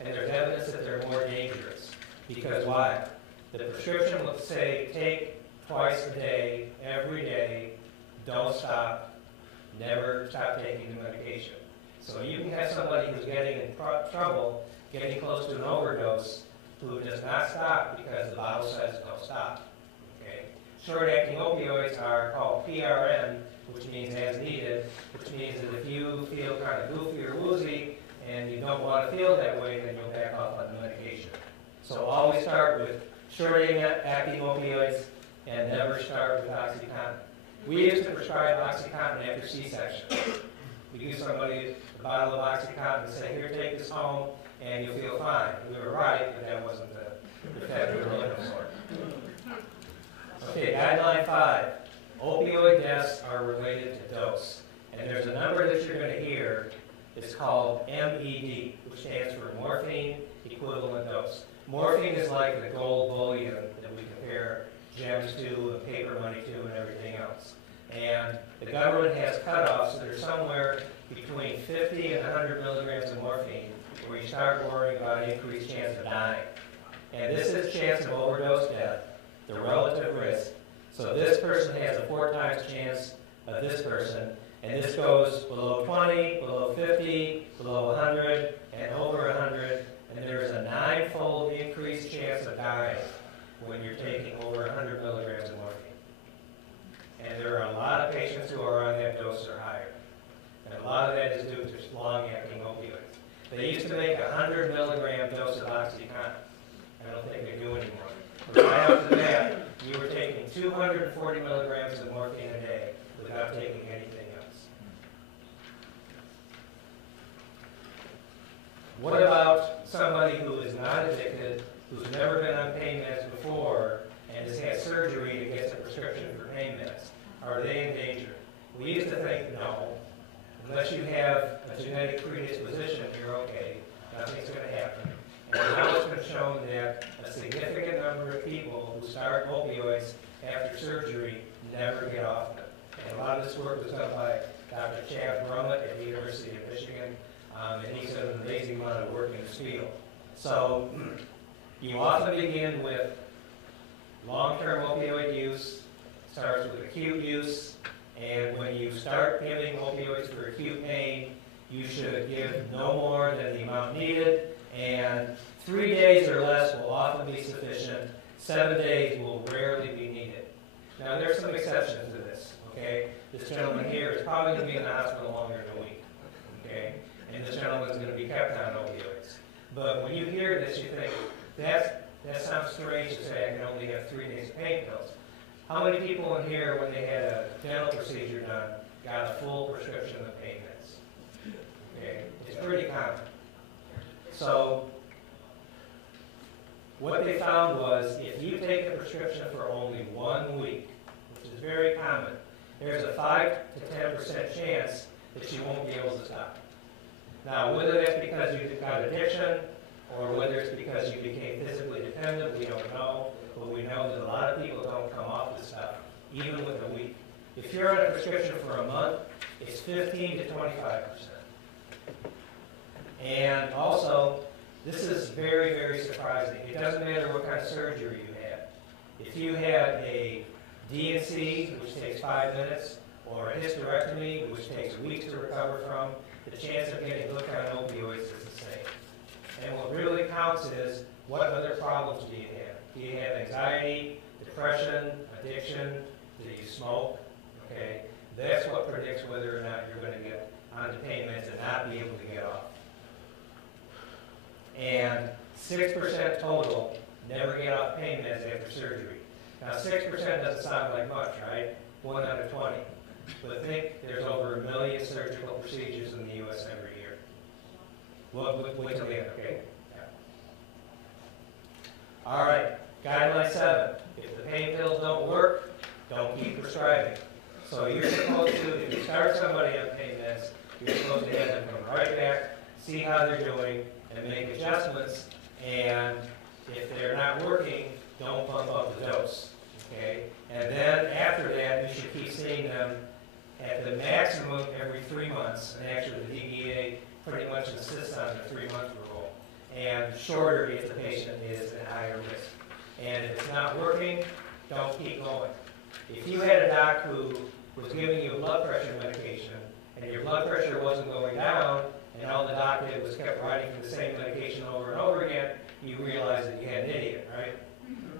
And there's evidence that they're more dangerous. Because why? The prescription will say take twice a day, every day, don't stop, never stop taking the medication. So you can have somebody who's getting in trouble, getting close to an overdose, who does not stop because the bottle says don't stop. Okay? Short-acting opioids are called PRN, which means as needed, which means that if you feel kind of goofy or woozy and you don't want to feel that way, then you'll back off on the medication. So always start with short-acting opioids and never start with OxyContin. We used to prescribe OxyContin after C-section. We give somebody a bottle of OxyContin and say, here, take this home, and you'll feel fine. We were right, but that wasn't the effect we were looking for. Okay, guideline 5. Opioid deaths are related to dose. And there's a number that you're going to hear. It's called MED, which stands for morphine equivalent dose. Morphine is like the gold bullion that we compare gems to, and paper money to, and everything else. And the government has cutoffs that are somewhere between 50 and 100 milligrams of morphine, where you start worrying about increased chance of dying. And this is chance of overdose death, the relative risk. So this person has a 4 times chance of this person, and this goes below 20, below 50, below 100, and over 100, and there is a 9-fold increased chance of dying when you're taking over 100 milligrams of morphine. And there are a lot of patients who are on that dose or higher. And a lot of that is due to long-acting opioids. They used to make a 100 milligram dose of OxyContin. I don't think they do anymore. But right after that, you were taking 240 milligrams of morphine a day without taking anything else. What about somebody who is not addicted, who's never been on pain meds before, and has had surgery to get a prescription for pain meds? Are they in danger? We used to think no. Unless you have a genetic predisposition, you're okay. Nothing's going to happen. And now it's been shown that a significant number of people who start opioids after surgery never get off them. And a lot of this work was done by Dr. Chad Brummett at the University of Michigan, and he's done an amazing amount of work in this field. So you often begin with long-term opioid use, starts with acute use, and when you start giving opioids for acute pain, you should give no more than the amount needed, and 3 days or less will often be sufficient. 7 days will rarely be needed. Now, there are some exceptions to this, okay? This gentleman here is probably going to be in the hospital longer than a week, okay? And this gentleman is going to be kept on opioids. But when you hear this, you think, that sounds strange to say I can only have 3 days of pain pills. How many people in here, when they had a dental procedure done, got a full prescription of pain meds? Okay? It's pretty common. So what they found was if you take a prescription for only 1 week, which is very common, there's a 5 to 10% chance that you won't be able to stop. Now, whether that's because you've got addiction or whether it's because you became physically dependent, we don't know. But we know that a lot of people don't come off this stuff, even with a week. If you're on a prescription for a month, it's 15 to 25%. And also, this is very, very surprising. It doesn't matter what kind of surgery you had. If you had a D&C, which takes 5 minutes, or a hysterectomy, which takes weeks to recover from, the chance of getting hooked on opioids is the same. And what really counts is, what other problems do you have? Do you have anxiety, depression, addiction? Do you smoke? Okay, that's what predicts whether or not you're going to get onto pain meds and not be able to get off. And 6% total never get off pain meds after surgery. Now 6% doesn't sound like much, right? 1 out of 20. But think there's over 1 million surgical procedures in the U.S. every year. Well, wait till the end, okay? Yeah. All right, guideline 7. If the pain pills don't work, don't keep prescribing. So you're supposed to, if you start somebody on pain meds, you're supposed to have them come right back, see how they're doing, and make adjustments. And if they're not working, don't bump up the dose. Okay? And then after that, you should keep seeing them at the maximum every 3 months. And actually, the DEA pretty much insists on the 3-month rule. And shorter if the patient is at higher risk. And if it's not working, don't keep going. If you had a doc who was giving you a blood pressure medication, and your blood pressure wasn't going down, and all the doc did was kept writing for the same medication over and over again, you realize that you had an idiot, right?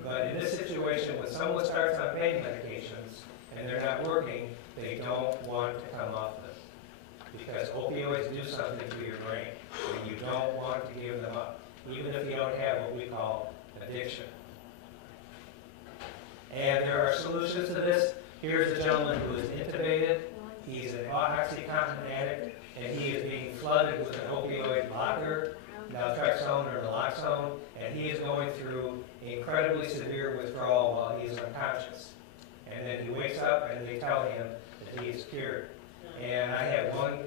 But in this situation, when someone starts on pain medications and they're not working, they don't want to come off them. Because opioids do something to your brain, and you don't want to give them up, even if you don't have what we call addiction. And there are solutions to this. Here's a gentleman who is intubated. He's an OxyContin addict, and he is being flooded with an opioid blocker, naltrexone or naloxone, and he is going through incredibly severe withdrawal while he is unconscious. And then he wakes up and they tell him that he is cured. And I have one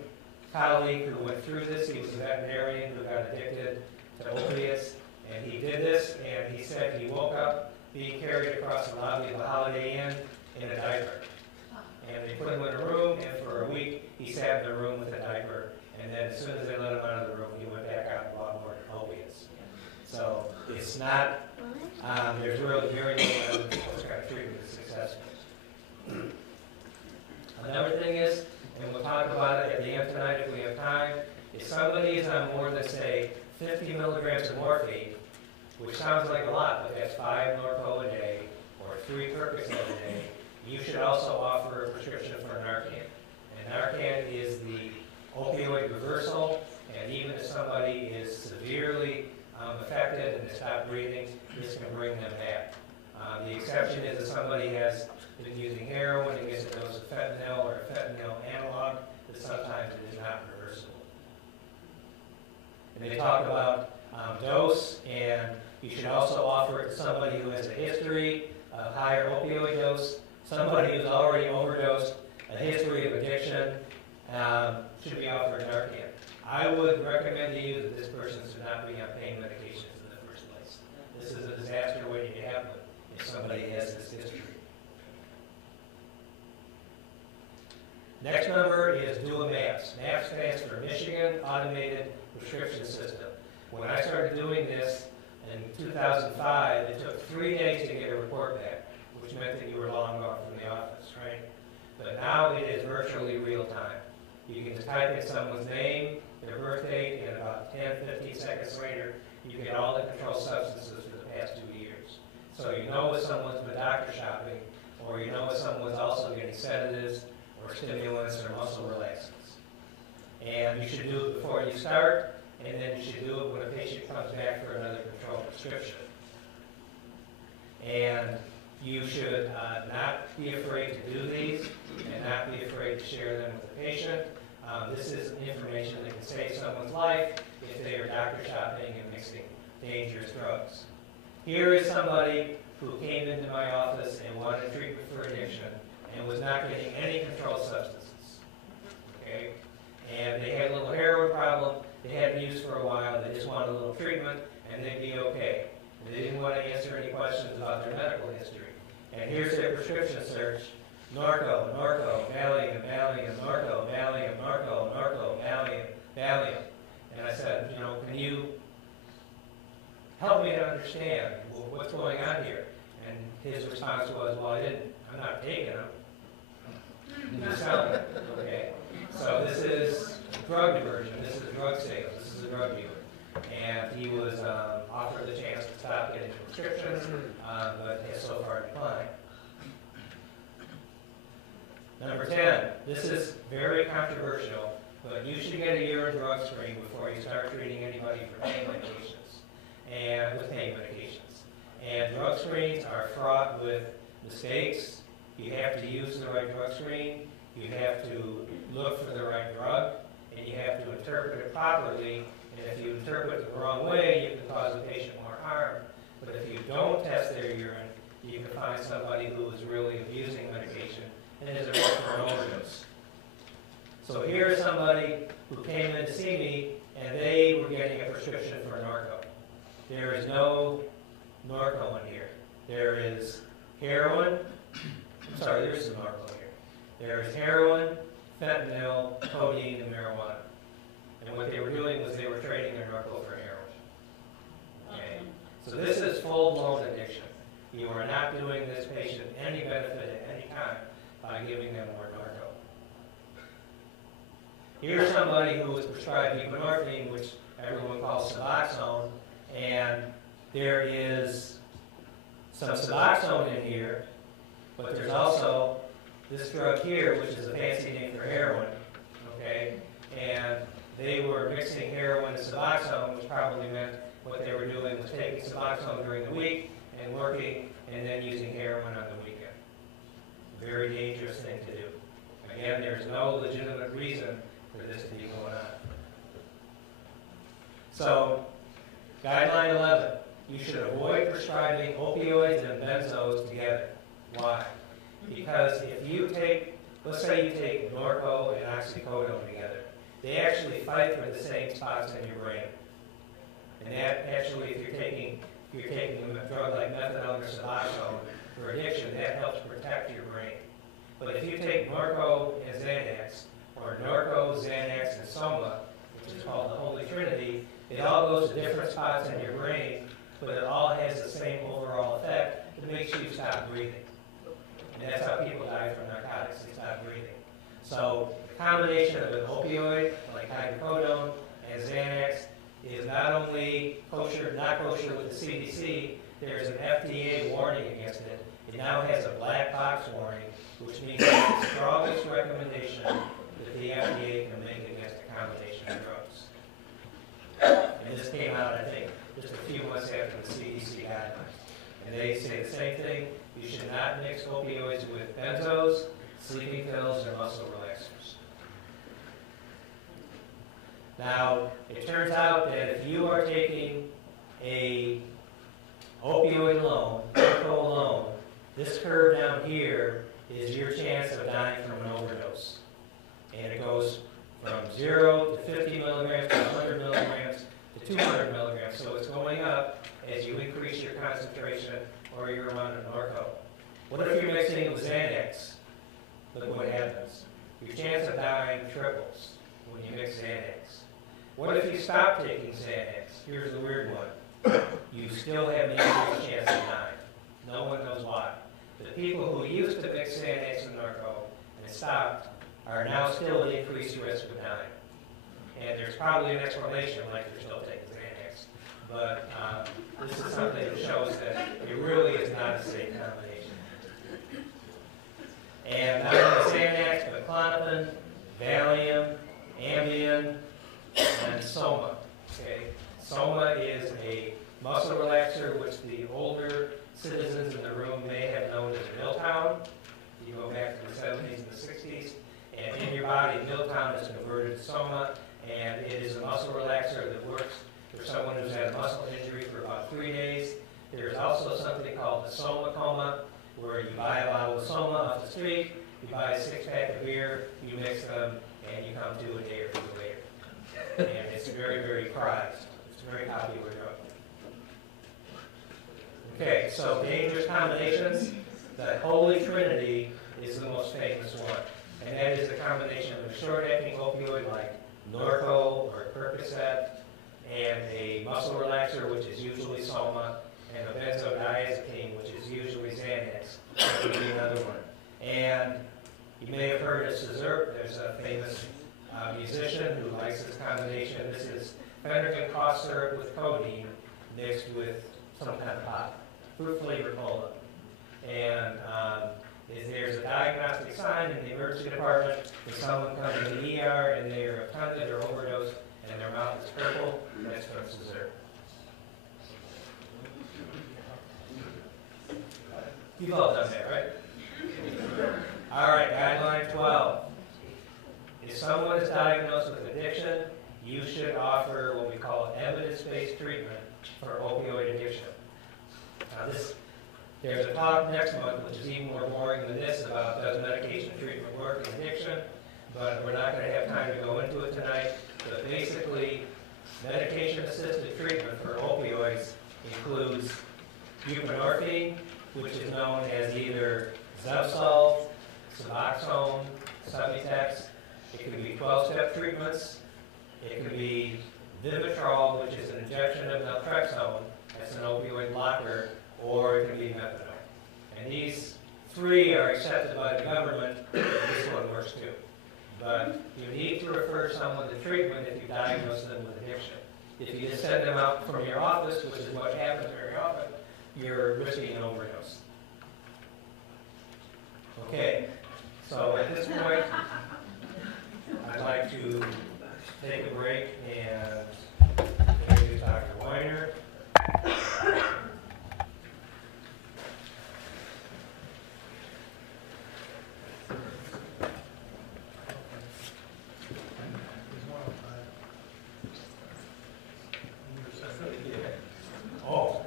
colleague who went through this. He was a veterinarian who got addicted to opiates, and he did this, and he said he woke up being carried across the lobby of the Holiday Inn in a diaper. And they put him in a room, and for a week he sat in the room with a diaper. And then as soon as they let him out of the room, he went back out and bought more opiates. So it's not, there's really very little evidence that this kind of treatment is successful. Another thing is, and we'll talk about it at the end tonight if we have time, if somebody is on more than, say, 50 milligrams of morphine, which sounds like a lot, but that's 5 Norco a day or 3 Percocet a day, you should also offer a prescription for Narcan. And Narcan is the opioid reversal, and even if somebody is severely affected and they stop breathing, this can bring them back. The exception is if somebody has been using heroin and gets a dose of fentanyl or a fentanyl analog, that sometimes it is not reversible. And they talk about dose, and you should also offer it to somebody who has a history of higher opioid dose, somebody who's already overdosed, a history of addiction, should be offered Narcan. I would recommend to you that this person should not be on pain medications in the first place. This is a disaster waiting to happen if somebody has this history. Next number is DUA MAPS. MAPS stands for Michigan Automated Prescription System. When I started doing this in 2005, it took 3 days to get a report back, which meant that you were long gone from the office, right? But now it is virtually real time. You can just type in someone's name, their birth date, and about 10, 15 seconds later, you get all the controlled substances for the past 2 years. So you know if someone's been doctor shopping, or you know if someone's also getting sedatives, or stimulants, or muscle relaxants. And you should do it before you start, and then you should do it when a patient comes back for another controlled prescription. And you should not be afraid to do these, and not be afraid to share them with the patient. This is information that can save someone's life if they are doctor shopping and mixing dangerous drugs. Here is somebody who came into my office and wanted treatment for addiction and was not getting any controlled substances. Okay? And they had a little heroin problem, they hadn't used for a while, they just wanted a little treatment, and they'd be okay. And they didn't want to answer any questions about their medical history. And here's their prescription search: Norco, Norco, Valium, Valium, Norco, Valium, Norco, Norco, Valium, Valium. And I said, you know, can you help me to understand what's going on here? And his response was, well, I'm not taking them. I'm selling them. Okay? So this is drug diversion. This is drug sales. This is a drug dealer. and he was offered the chance to stop getting prescriptions, but has so far declined. Number 10, this is very controversial, but you should get a urine drug screen before you start treating anybody for pain medications and with pain medications. And drug screens are fraught with mistakes. You have to use the right drug screen, you have to look for the right drug, and you have to interpret it properly. And if you interpret it the wrong way, you can cause the patient more harm. But if you don't test their urine, you can find somebody who is really abusing medication and is at risk for an overdose. So here's somebody who came in to see me, and they were getting a prescription for Norco. There is no Norco in here. There is heroin. I'm sorry, there is some Norco here. There is heroin, fentanyl, codeine, and marijuana. And what they were doing was they were trading their Norco for heroin. Okay? So this is full-blown addiction. You are not doing this patient any benefit at any time by giving them more Norco. Here's somebody who was prescribed buprenorphine, which everyone calls Suboxone, and there is some Suboxone in here, but there's also this drug here, which is a fancy name for heroin, okay? And they were mixing heroin and Suboxone, which probably meant what they were doing was taking Suboxone during the week and working, and then using heroin on the weekend. Very dangerous thing to do. Again, there's no legitimate reason for this to be going on. So, guideline 11, you should avoid prescribing opioids and benzos together. Why? Because if you take, let's say you take Norco and oxycodone together, they actually fight for the same spots in your brain. And that actually, if you're taking a drug like methadone or Suboxone for addiction, that helps protect your brain. But if you take Norco and Xanax, or Norco, Xanax, and Soma, which is called the Holy Trinity, it all goes to different spots in your brain, but it all has the same overall effect. It makes you stop breathing. And that's how people die from narcotics, they stop breathing. So the combination of an opioid, like hydrocodone, and Xanax, is not only kosher, not kosher with the CDC, there's an FDA warning against it. It now has a black box warning, which means it's the strongest recommendation that the FDA can make against a combination of drugs. And this came out, I think, just a few months after the CDC guidelines. And they say the same thing, you should not mix opioids with benzos, sleeping pills, or muscle relaxers. Now, it turns out that if you are taking a opioid alone, Norco alone, this curve down here is your chance of dying from an overdose. And it goes from 0 to 50 milligrams to 100 milligrams to 200 milligrams. So it's going up as you increase your concentration or your amount of Norco. What if you're mixing it with Xanax? Look what happens. Your chance of dying triples when you mix Xanax. What if you stop taking Xanax? Here's the weird one. You still have an increased chance of dying. No one knows why. The people who used to mix Xanax and Norco and stopped are now still at increased risk of dying. And there's probably an explanation, like they're still taking Xanax. But this is something that shows that it really is not a safe combination. And not only Xanax, but Klonopin, Valium, Ambien, and Soma. Okay? Soma is a muscle relaxer, which the older citizens in the room may have known as Miltown. You go back to the 70s and the 60s, and in your body, Miltown is converted to Soma, and it is a muscle relaxer that works for someone who's had a muscle injury for about 3 days. There's also something called the Soma coma, where you buy a bottle of Soma off the street, you buy a 6-pack of beer, you mix them, and you come to a day or two later. And it's very, very prized. It's a very popular drug. Okay, so dangerous combinations. The Holy Trinity is the most famous one. And that is the combination of a short-acting opioid like Norco or Percocet, and a muscle relaxer, which is usually Soma, and a benzodiazepine, which is usually Xanax. That would be another one. And you may have heard of Cesar. There's a famous musician who likes this combination. This is Phenergan cough syrup with codeine mixed with some kind of pot, fruit flavored cola. And there's a diagnostic sign in the emergency department if someone comes in the ER and they're obtunded or overdosed and their mouth is purple, that's from dessert. You've all done that, right? All right, guideline 12. If someone is diagnosed with addiction, you should offer what we call evidence-based treatment for opioid addiction. Now there's a talk next month, which is even more boring than this, about does medication treatment work in addiction, but we're not going to have time to go into it tonight. But basically, medication-assisted treatment for opioids includes buprenorphine, which is known as either Zepsol, Suboxone, Subutex. It could be 12-step treatments. It could be Vivitrol, which is an injection of naltrexone. That's an opioid blocker. Or it could be methadone. And these three are accepted by the government. This one works too. But you need to refer someone to treatment if you diagnose them with addiction. If you just send them out from your office, which is what happens very often, you're risking an overdose. Okay, so at this point, I'd like to take a break and introduce Dr. Weiner. Oh.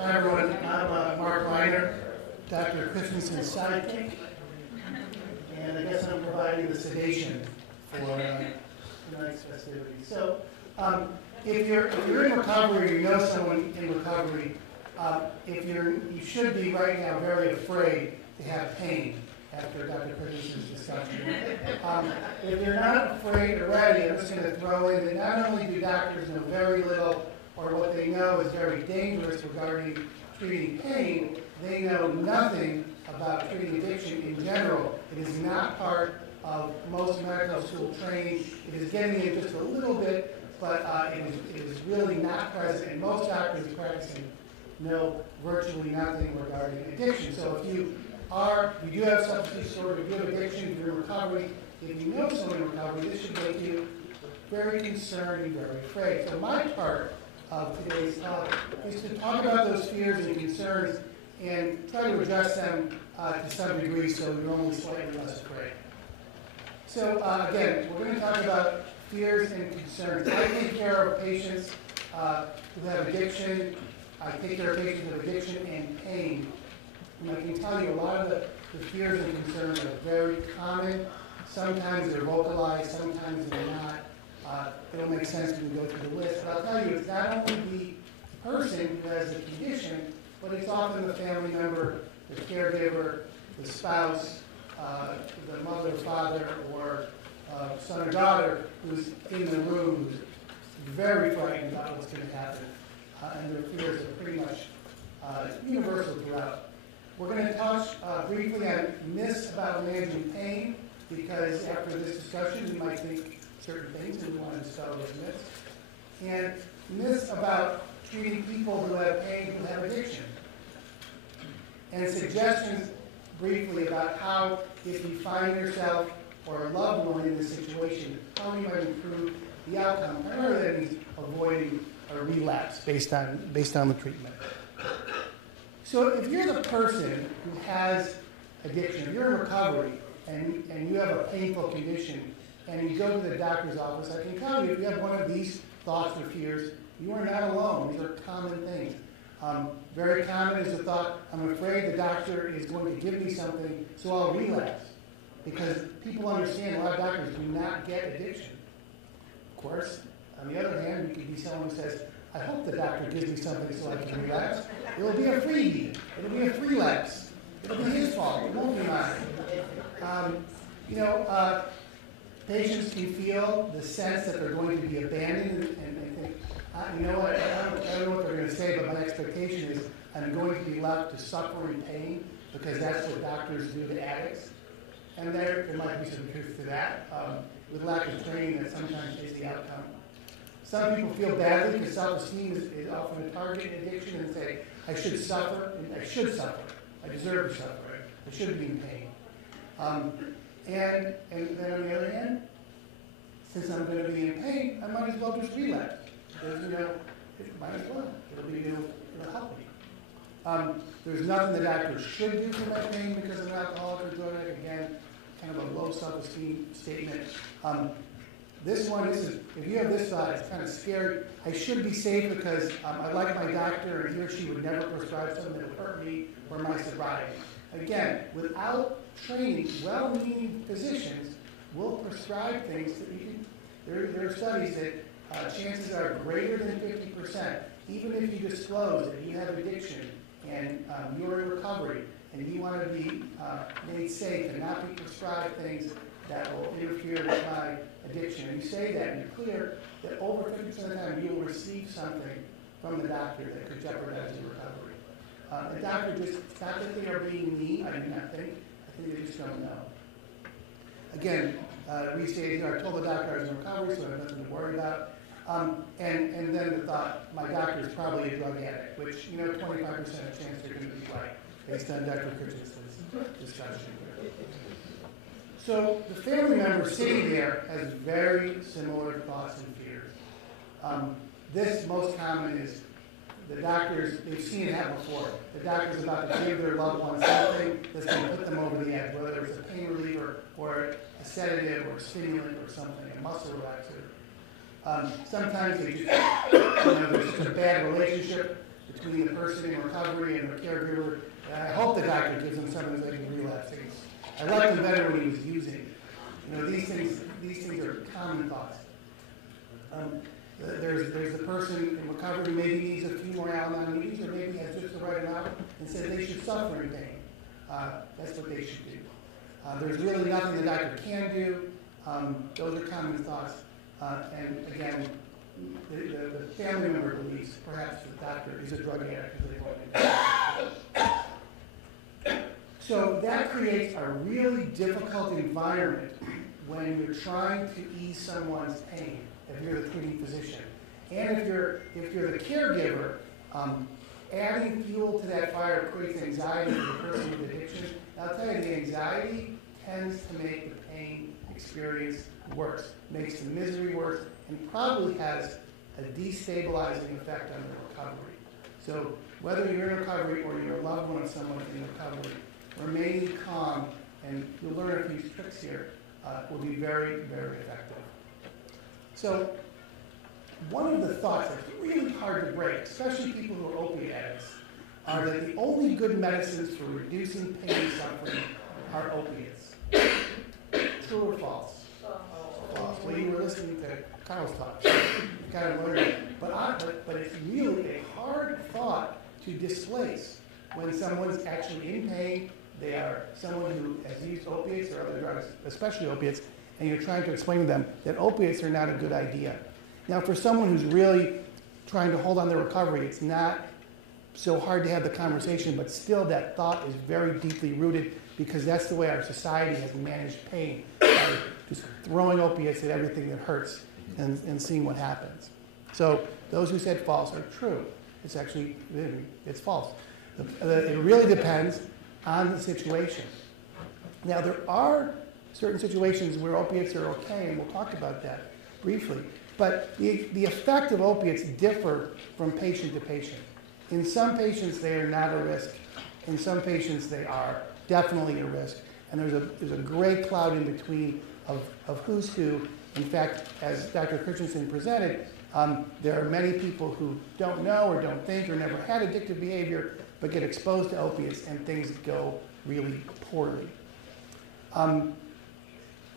Hi everyone, I'm Mark Weiner, Dr. Christensen's sidekick, and I guess I'm providing the sedation for tonight's festivities. So, if you're in recovery or you know someone in recovery, you should be right now very afraid to have pain after Dr. Christensen's discussion. If you're not afraid already, I'm just going to throw in that not only do doctors know very little, or what they know is very dangerous regarding treating pain, they know nothing about treating addiction in general. It is not part of most medical school training. It is getting in just a little bit, but it is really not present. And most doctors practicing know virtually nothing regarding addiction. So if you do have substance disorder, if you have addiction, if you're in recovery, if you know someone in recovery, this should make you very concerned and very afraid. So my part of today's talk is to talk about those fears and concerns and try to address them to some degree so you're only slightly less afraid. So again, we're going to talk about fears and concerns. I take care of patients who have addiction. I take care of patients with addiction and pain. And I can tell you a lot of the fears and concerns are very common. Sometimes they're vocalized, sometimes they're not. They don't make sense when you go through the list. But I'll tell you, it's not only the person who has the condition, but it's often the family member, the caregiver, the spouse, the mother, father, or son or daughter who's in the room, who's very frightened about what's going to happen. And their fears are pretty much universal throughout. We're going to touch briefly on myths about managing pain, because after this discussion, you might think certain things and we want to dispel those myths. And myths about treating people who have pain, who have addiction. And suggestions briefly about how, if you find yourself or a loved one in this situation, how you might improve the outcome. Primarily that means avoiding a relapse based on the treatment. So if you're the person who has addiction, if you're in recovery and you have a painful condition and you go to the doctor's office, I can tell you if you have one of these thoughts or fears, you are not alone. These are common things. Very common is the thought, I'm afraid the doctor is going to give me something, so I'll relapse. Because people understand a lot of doctors do not get addiction. Of course, on the other hand, you could be someone who says, I hope the doctor gives me something so I can relapse. It'll be a freebie. It'll be a free lapse. It'll be his fault. It won't be mine. Patients can feel the sense that they're going to be abandoned and they think, you know what, I don't know what they're going to say, but my expectation is I'm going to be left to suffer in pain because that's what doctors do to addicts. And there might be some truth to that. With lack of training, that sometimes is the outcome. Some people feel badly because self-esteem is often a target in addiction and say, I should suffer, and I should suffer. I deserve to suffer. I should be in pain. And then on the other hand, since I'm going to be in pain, I might as well just relapse. Because, it might as well. It'll help me. There's nothing the doctor should do for my pain because I'm an alcoholic or drug addict. Again, kind of a low self-esteem statement. This one, if you have this thought, it's kind of scary. I should be safe because I like my doctor and he or she would never prescribe something that would hurt me or my sobriety. Again, without training, well-meaning physicians will prescribe things that you can. There are studies that chances are greater than 50%, even if you disclose that you have addiction and you're in recovery and you want to be made safe and not be prescribed things that will interfere with my addiction. And you say that and you're clear that over 50% of the time you will receive something from the doctor that could jeopardize your recovery. The doctor just, it's not that they are being mean, I do not think. I think they just don't know. Again, restating here, I told the doctor I was in recovery, so I have nothing to worry about. And then the thought, my doctor is probably a drug addict, which, 25% chance they're going to be right, based on Dr. Kritch's discussion. So the family member sitting there has very similar thoughts and fears. This most common is the doctors, they've seen it happen before. The doctor's about to give their loved one something that's going to put them over the edge, whether it's a pain reliever or a sedative or a stimulant or something, a muscle relaxer. Sometimes they just, there's just a bad relationship between the person in recovery and the caregiver. And I hope the doctor gives them something so they can relapse. I liked him better when he was using. These things are common thoughts. There's the person in recovery who maybe needs a few more Al-Anon meetings or maybe has just the right amount and said they should suffer in pain. That's what they should do. There's really nothing the doctor can do. Those are common thoughts. And again, the family member believes perhaps the doctor is a drug addict because they want to. So that creates a really difficult environment when you're trying to ease someone's pain, if you're the treating physician. And if you're the caregiver, adding fuel to that fire creates anxiety for the person with addiction. And I'll tell you, the anxiety tends to make the pain experience worse, makes the misery worse, and probably has a destabilizing effect on the recovery. So whether you're in recovery or you're a loved one of someone in recovery, remaining calm, and you'll learn a few tricks here, will be very, very effective. So one of the thoughts that's really hard to break, especially people who are opiate addicts, are that the only good medicines for reducing pain and suffering are opiates. True or false? False. Well, you were listening to Carl's talk, so you kind of learned it. But it's really a hard thought to displace when someone's actually in pain. They are someone who has used opiates or other drugs, especially opiates, and you're trying to explain to them that opiates are not a good idea. Now, for someone who's really trying to hold on their recovery, it's not so hard to have the conversation, but still that thought is very deeply rooted because that's the way our society has managed pain, just throwing opiates at everything that hurts and seeing what happens. So those who said false are true. It's actually, it's false. It really depends on the situation. Now, there are certain situations where opiates are okay, and we'll talk about that briefly. But the effect of opiates differ from patient to patient. In some patients, they are not a risk. In some patients, they are definitely a risk. And there's a gray cloud in between of who's who. In fact, as Dr. Christensen presented, there are many people who don't know or don't think or never had addictive behavior, but get exposed to opiates and things go really poorly.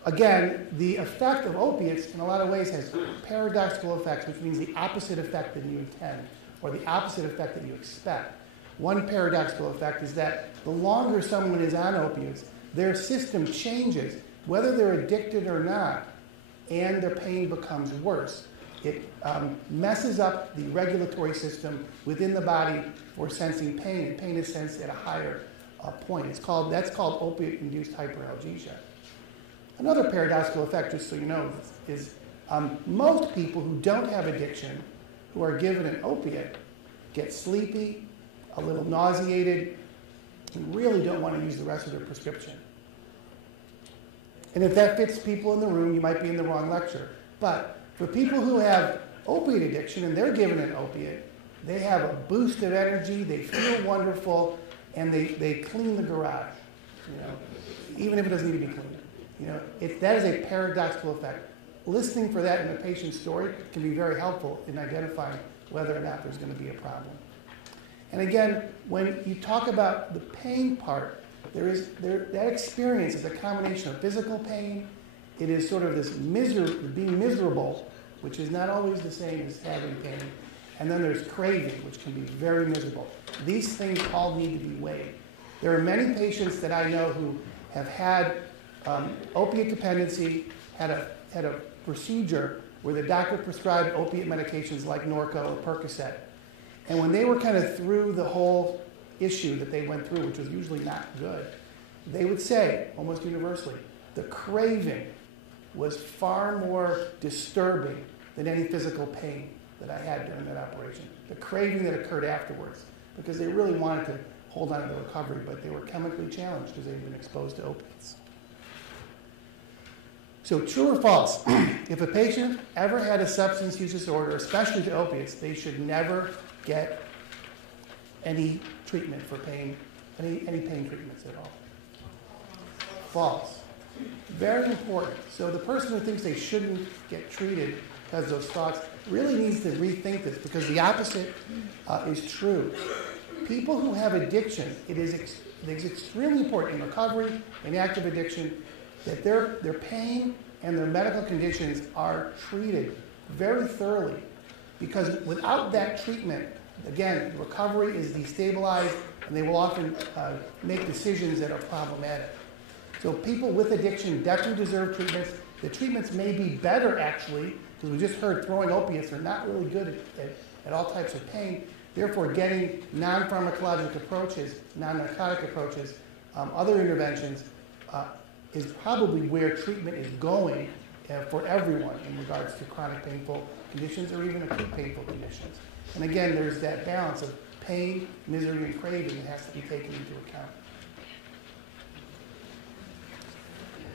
Again, the effect of opiates in a lot of ways has paradoxical effects, which means the opposite effect than you intend, or the opposite effect that you expect. One paradoxical effect is that the longer someone is on opiates, their system changes, whether they're addicted or not, and their pain becomes worse. It messes up the regulatory system within the body for sensing pain, and pain is sensed at a higher point. That's called opiate-induced hyperalgesia. Another paradoxical effect, just so you know, is most people who don't have addiction, who are given an opiate, get sleepy, a little nauseated, and really don't want to use the rest of their prescription. And if that fits people in the room, you might be in the wrong lecture. But for people who have opiate addiction and they're given an opiate, they have a boost of energy, they feel wonderful, and they clean the garage, even if it doesn't need to be cleaned. That is a paradoxical effect. Listening for that in a patient's story can be very helpful in identifying whether or not there's going to be a problem. And again, when you talk about the pain part, that experience is a combination of physical pain. It is sort of this being miserable, which is not always the same as having pain. And then there's craving, which can be very miserable. These things all need to be weighed. There are many patients that I know who have had opiate dependency, had a procedure where the doctor prescribed opiate medications like Norco or Percocet. And when they were kind of through the whole issue that they went through, which was usually not good, they would say, almost universally, the craving was far more disturbing than any physical pain that I had during that operation. The craving that occurred afterwards, because they really wanted to hold on to the recovery, but they were chemically challenged because they'd been exposed to opiates. So true or false, if a patient ever had a substance use disorder, especially to opiates, they should never get any treatment for pain, any pain treatments at all. False. Very important. So the person who thinks they shouldn't get treated because of those thoughts really needs to rethink this, because the opposite is true. People who have addiction, it is extremely important in recovery, in active addiction, that their pain and their medical conditions are treated very thoroughly, because without that treatment, again, recovery is destabilized and they will often make decisions that are problematic. So people with addiction definitely deserve treatments. The treatments may be better, actually, because we just heard throwing opiates are not really good at all types of pain. Therefore, getting non-pharmacologic approaches, non-narcotic approaches, other interventions, is probably where treatment is going for everyone in regards to chronic painful conditions or even acute painful conditions. And again, there's that balance of pain, misery, and craving that has to be taken into account.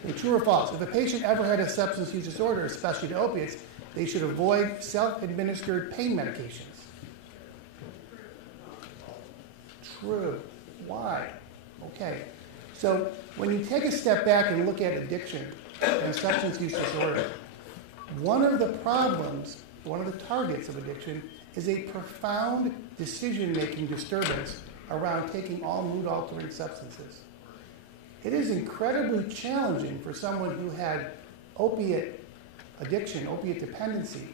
So true or false? If a patient ever had a substance use disorder, especially to opiates, they should avoid self-administered pain medications. True. Why? Okay. So when you take a step back and look at addiction and substance use disorder, one of the problems, one of the targets of addiction is a profound decision-making disturbance around taking all mood-altering substances. It is incredibly challenging for someone who had opiate addiction, opiate dependency,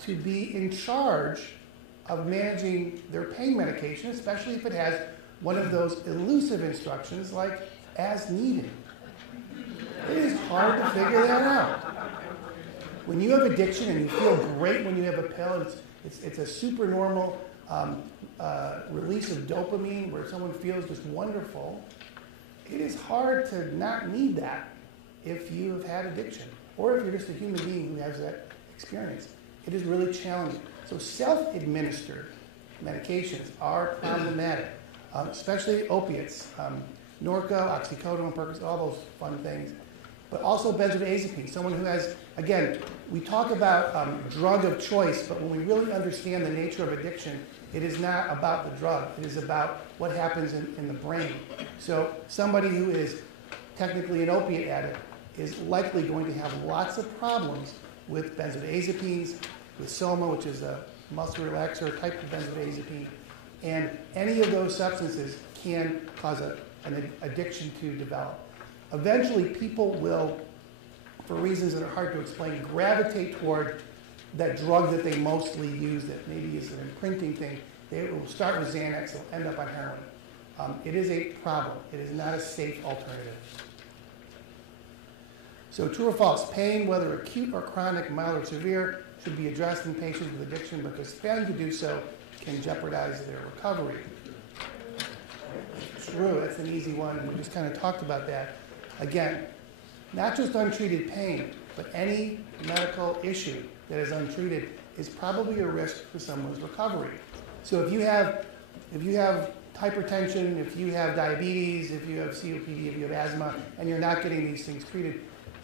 to be in charge of managing their pain medication, especially if it has one of those elusive instructions like as needed. It is hard to figure that out. When you have addiction and you feel great when you have a pill, it's a super normal release of dopamine where someone feels just wonderful. It is hard to not need that if you have had addiction or if you're just a human being who has that experience. It is really challenging. So self-administered medications are problematic. especially opiates, Norco, oxycodone, Percocet, all those fun things. But also benzodiazepines, someone who has, again, we talk about drug of choice, but when we really understand the nature of addiction, it is not about the drug. It is about what happens in the brain. So somebody who is technically an opiate addict is likely going to have lots of problems with benzodiazepines, with Soma, which is a muscle relaxer type of benzodiazepine, and any of those substances can cause an addiction to develop. Eventually, people will, for reasons that are hard to explain, gravitate toward that drug that they mostly use that maybe is an imprinting thing. They will start with Xanax, they'll end up on heroin. It is a problem. It is not a safe alternative. So true or false, pain, whether acute or chronic, mild or severe, should be addressed in patients with addiction because failing to do so can jeopardize their recovery. True, that's an easy one, and we just kind of talked about that. Again, not just untreated pain, but any medical issue that is untreated is probably a risk for someone's recovery. So if you have hypertension, if you have diabetes, if you have COPD, if you have asthma, and you're not getting these things treated,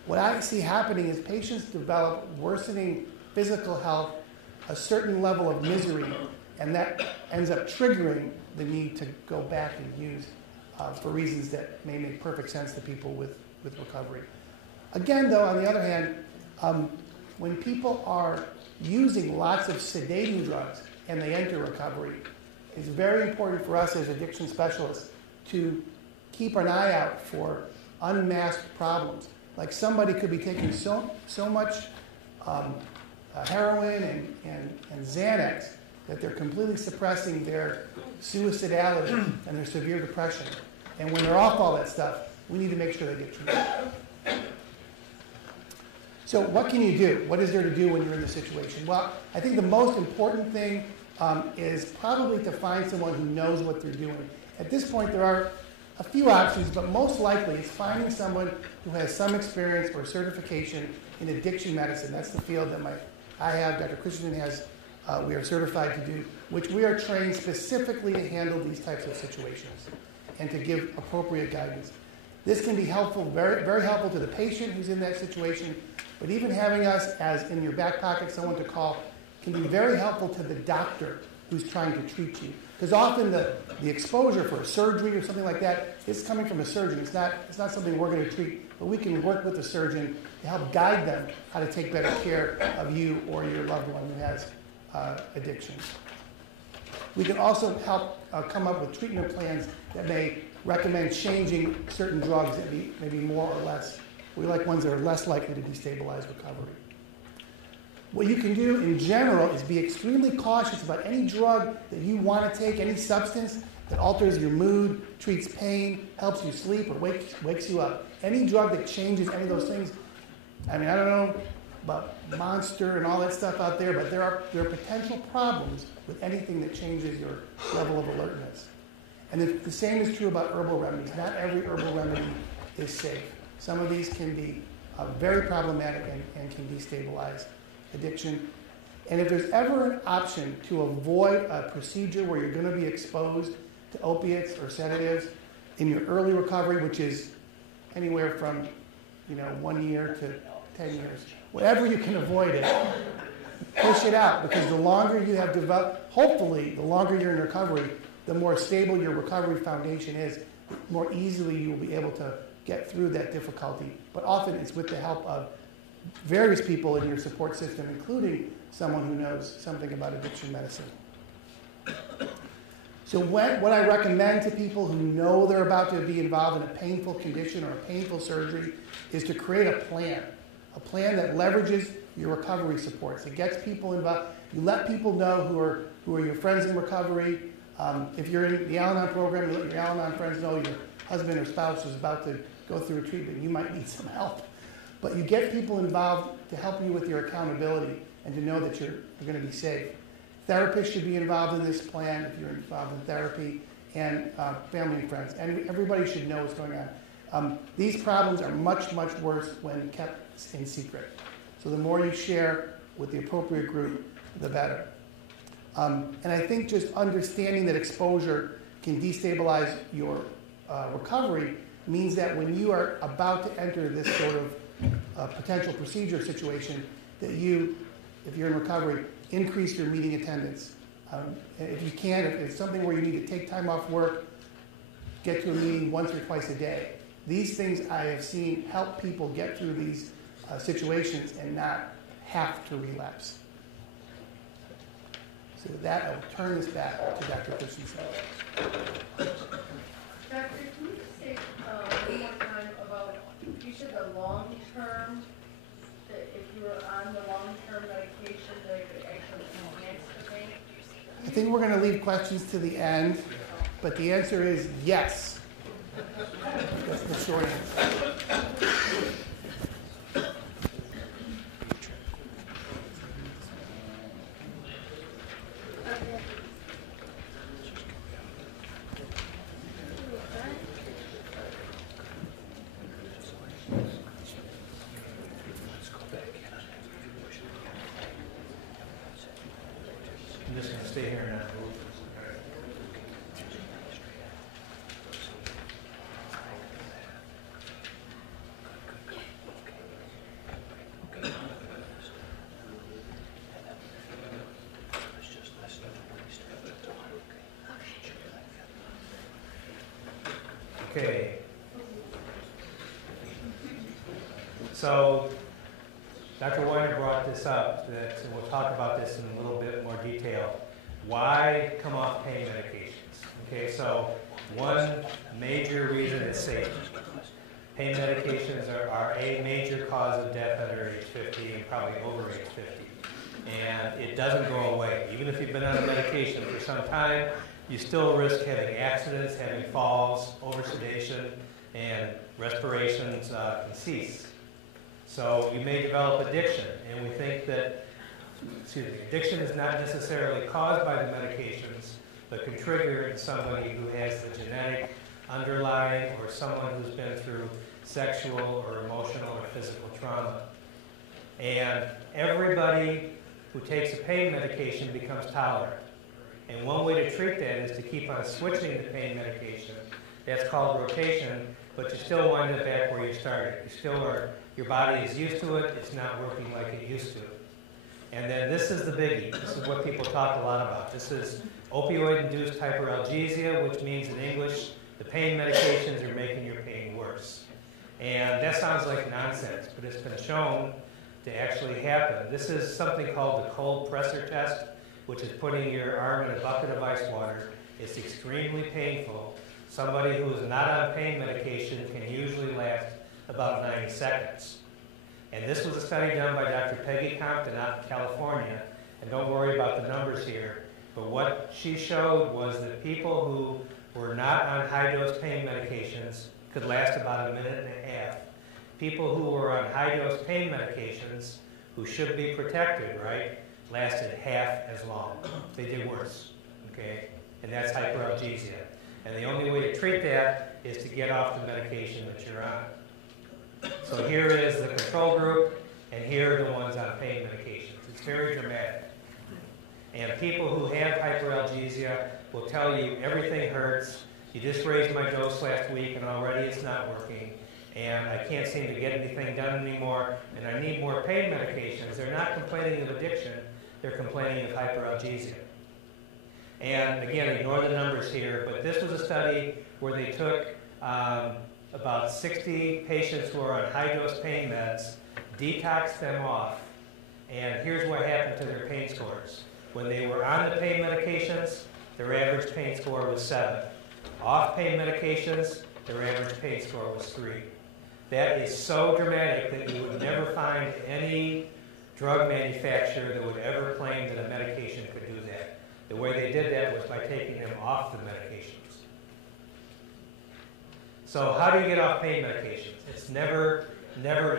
what I see happening is patients develop worsening physical health, a certain level of misery, and that ends up triggering the need to go back and use for reasons that may make perfect sense to people with recovery. Again, though, on the other hand, when people are using lots of sedating drugs and they enter recovery, it's very important for us as addiction specialists to keep an eye out for unmasked problems. Like somebody could be taking so much heroin and Xanax that they're completely suppressing their suicidality and their severe depression. And when they're off all that stuff, we need to make sure they get treated. So what can you do? What is there to do when you're in this situation? Well, I think the most important thing is probably to find someone who knows what they're doing. At this point, there are a few options, but most likely it's finding someone who has some experience or certification in addiction medicine. That's the field that I have, Dr. Christensen has, we are certified to do, which we are trained specifically to handle these types of situations and to give appropriate guidance. This can be helpful, very, very helpful to the patient who's in that situation, but even having us as in your back pocket, someone to call, can be very helpful to the doctor who's trying to treat you. Because often the exposure for a surgery or something like that is coming from a surgeon. It's not something we're going to treat, but we can work with the surgeon to help guide them how to take better care of you or your loved one who has addiction. We can also help come up with treatment plans that may recommend changing certain drugs that may be more or less. We like ones that are less likely to destabilize recovery. What you can do in general is be extremely cautious about any drug that you want to take, any substance that alters your mood, treats pain, helps you sleep, or wakes you up. Any drug that changes any of those things. I mean, I don't know about Monster and all that stuff out there, but there are potential problems with anything that changes your level of alertness. And the same is true about herbal remedies. Not every herbal remedy is safe. Some of these can be very problematic and can destabilize addiction. And if there's ever an option to avoid a procedure where you're going to be exposed to opiates or sedatives in your early recovery, which is anywhere from 1 year to 10 years, whatever you can avoid it, push it out, because the longer you have developed, hopefully the longer you're in recovery, the more stable your recovery foundation is, the more easily you will be able to get through that difficulty. But often it's with the help of various people in your support system, including someone who knows something about addiction medicine. So what I recommend to people who know they're about to be involved in a painful condition or a painful surgery is to create a plan that leverages your recovery supports. It gets people involved. You let people know who are your friends in recovery. If you're in the Al-Anon program, you let your Al-Anon friends know your husband or spouse is about to go through a treatment. You might need some help. But you get people involved to help you with your accountability and to know that you're going to be safe. Therapists should be involved in this plan if you're involved in therapy, and family and friends. And everybody should know what's going on. These problems are much, much worse when kept in secret. So the more you share with the appropriate group, the better. And I think just understanding that exposure can destabilize your recovery means that when you are about to enter this sort of potential procedure situation, that you, if you're in recovery, increase your meeting attendance. If you can, if it's something where you need to take time off work, get to a meeting once or twice a day. These things I have seen help people get through these situations and not have to relapse. So with that, I'll turn this back to Dr. Christensen. Doctor, can you say one more time about, you said the long term, that if you were on the long term medication, that it could actually enhance the pain? I think we're going to leave questions to the end, but the answer is yes. That's the short answer. I'm just going to stay here and not move. Okay. So, Dr. Weiner brought this up, that we'll talk about this in a little bit more detail. Why come off pain medications? Okay, so one major reason is safety. Pain medications are a major cause of death under age 50 and probably over age 50. And it doesn't go away. Even if you've been on a medication for some time, you still risk having accidents, having falls, oversedation, and respirations can cease. So you may develop addiction, and we think that, addiction is not necessarily caused by the medications, but can trigger in somebody who has the genetic underlying or someone who's been through sexual or emotional or physical trauma. And everybody who takes a pain medication becomes tolerant. And one way to treat that is to keep on switching the pain medication. That's called rotation, but you still wind up back where you started. You still are, your body is used to it, it's not working like it used to. And then this is the biggie. This is what people talk a lot about. This is opioid-induced hyperalgesia, which means in English, the pain medications are making your pain worse. And that sounds like nonsense, but it's been shown to actually happen. This is something called the cold pressor test, which is putting your arm in a bucket of ice water. It's extremely painful. Somebody who is not on pain medication can usually last about 90 seconds. And this was a study done by Dr. Peggy Compton out in California. And don't worry about the numbers here. But what she showed was that people who were not on high-dose pain medications could last about a minute and a half. People who were on high-dose pain medications, who should be protected, right, lasted half as long. They did worse, okay? And that's hyperalgesia. And the only way to treat that is to get off the medication that you're on. So here is the control group, and here are the ones on pain medications. It's very dramatic. And people who have hyperalgesia will tell you everything hurts. You just raised my dose last week, and already it's not working. And I can't seem to get anything done anymore, and I need more pain medications. They're not complaining of addiction. They're complaining of hyperalgesia. And again, ignore the numbers here, but this was a study where they took about 60 patients who are on high-dose pain meds, detoxed them off, and here's what happened to their pain scores. When they were on the pain medications, their average pain score was 7. Off pain medications, their average pain score was 3. That is so dramatic that you would never find any drug manufacturer that would ever claim that a medication could do that. The way they did that was by taking them off the medications. So how do you get off pain medications? It's never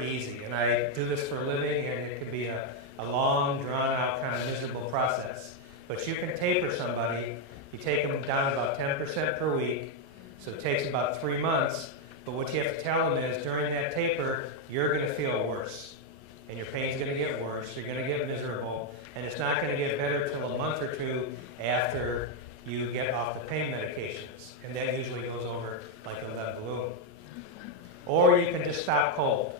easy. And I do this for a living, and it can be a long, drawn-out, kind of miserable process. But you can taper somebody. You take them down about 10% per week. So it takes about 3 months. But what you have to tell them is during that taper, you're going to feel worse. And your pain's going to get worse. You're going to get miserable. And it's not going to get better till a month or two after you get off the pain medications. And that usually goes over like a lead balloon. Or you can just stop cold.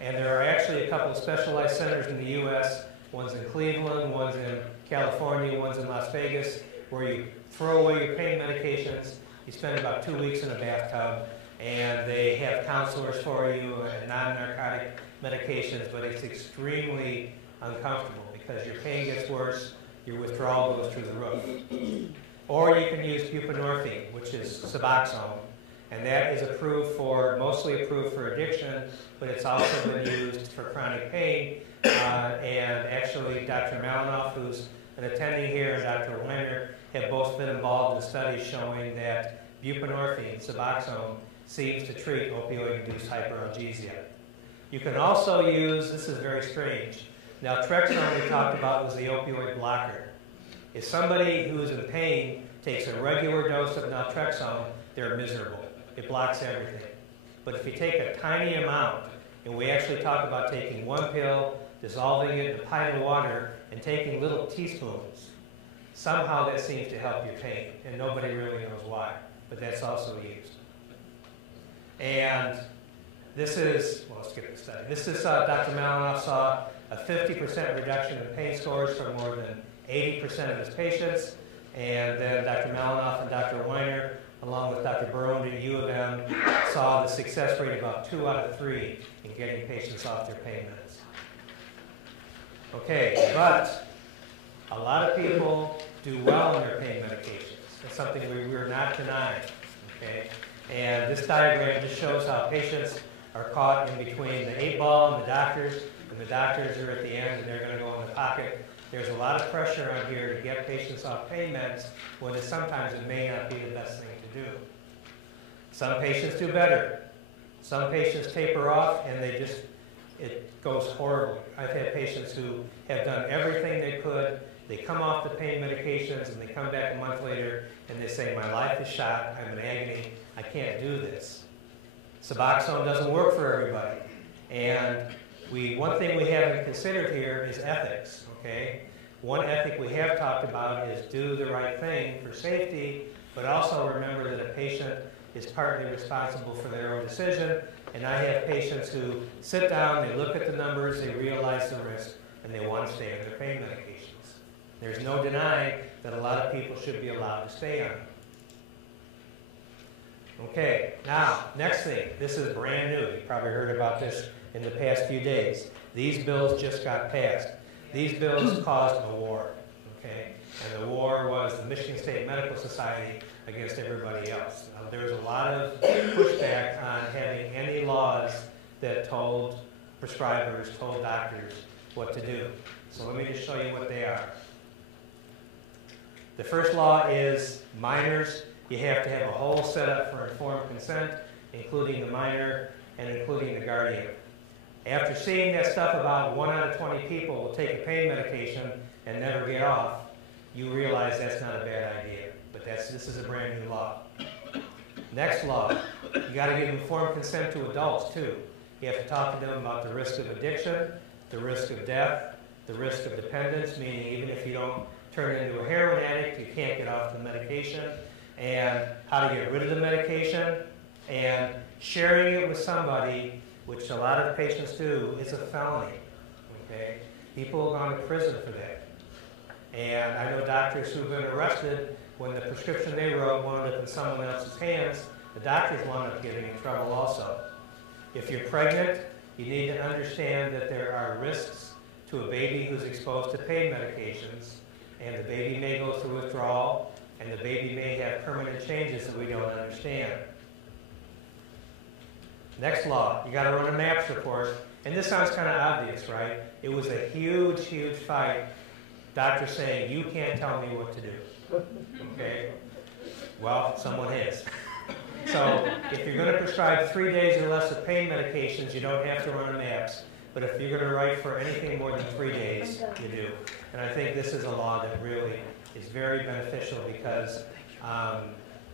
And there are actually a couple of specialized centers in the U.S., one's in Cleveland, one's in California, one's in Las Vegas, where you throw away your pain medications, you spend about 2 weeks in a bathtub, and they have counselors for you and non-narcotic medications, but it's extremely uncomfortable because your pain gets worse, your withdrawal goes through the roof. Or you can use buprenorphine, which is Suboxone, and that is mostly approved for addiction, but it's also been used for chronic pain. And actually, Dr. Malinoff, who's an attending here, and Dr. Weiner have both been involved in studies showing that buprenorphine, Suboxone, seems to treat opioid-induced hyperalgesia. You can also use, this is very strange, naltrexone we talked about was the opioid blocker. If somebody who's in pain takes a regular dose of naltrexone, they're miserable. It blocks everything. But if you take a tiny amount, and we actually talk about taking one pill, dissolving it in a pint of water, and taking little teaspoons, somehow that seems to help your pain, and nobody really knows why, but that's also used. And this is, well, let's skip the study. This is Dr. Malinoff saw a 50% reduction in pain scores for more than 80% of his patients, and then Dr. Malinoff and Dr. Weiner, along with Dr. Barone at U of M, saw the success rate about 2 out of 3 in getting patients off their pain meds. Okay, but a lot of people do well on their pain medications. It's something we're not denying, okay? And this diagram just shows how patients are caught in between the 8 ball and the doctors are at the end and they're going to go in the pocket. There's a lot of pressure on here to get patients off pain meds when sometimes it may not be the best thing to do. Some patients do better. Some patients taper off and it goes horribly. I've had patients who have done everything they could. They come off the pain medications and they come back a month later and they say, my life is shot, I'm in agony, I can't do this. Suboxone doesn't work for everybody. And one thing we haven't considered here is ethics, okay? One ethic we have talked about is do the right thing for safety, but also remember that a patient is partly responsible for their own decision. And I have patients who sit down, they look at the numbers, they realize the risk, and they want to stay on their pain medications. There's no denying that a lot of people should be allowed to stay on them. Okay, now, next thing. This is brand new. You probably heard about this in the past few days. These bills just got passed. These bills caused a war, okay? And the war was the Michigan State Medical Society against everybody else. There was a lot of pushback on having any laws that told prescribers, told doctors what to do. So let me just show you what they are. The first law is minors. You have to have a whole setup for informed consent, including the minor and including the guardian. After seeing that stuff about 1 out of 20 people will take a pain medication and never get off, you realize that's not a bad idea. But this is a brand new law. Next law, you got to give informed consent to adults too. You have to talk to them about the risk of addiction, the risk of death, the risk of dependence, meaning even if you don't turn into a heroin addict, you can't get off the medication, and how to get rid of the medication, and sharing it with somebody, which a lot of patients do, is a felony. Okay? People have gone to prison for that. And I know doctors who've been arrested when the prescription they wrote wound up in someone else's hands. The doctors wound up getting in trouble also. If you're pregnant, you need to understand that there are risks to a baby who's exposed to pain medications, and the baby may go through withdrawal, and the baby may have permanent changes that we don't understand. Next law, you got to run a MAPS report, and this sounds kind of obvious, right? It was a huge, huge fight. Doctors saying, you can't tell me what to do. Okay? Well, someone is. So if you're going to prescribe 3 days or less of pain medications, you don't have to run a MAPS. But if you're going to write for anything more than 3 days, you do. And I think this is a law that really is very beneficial because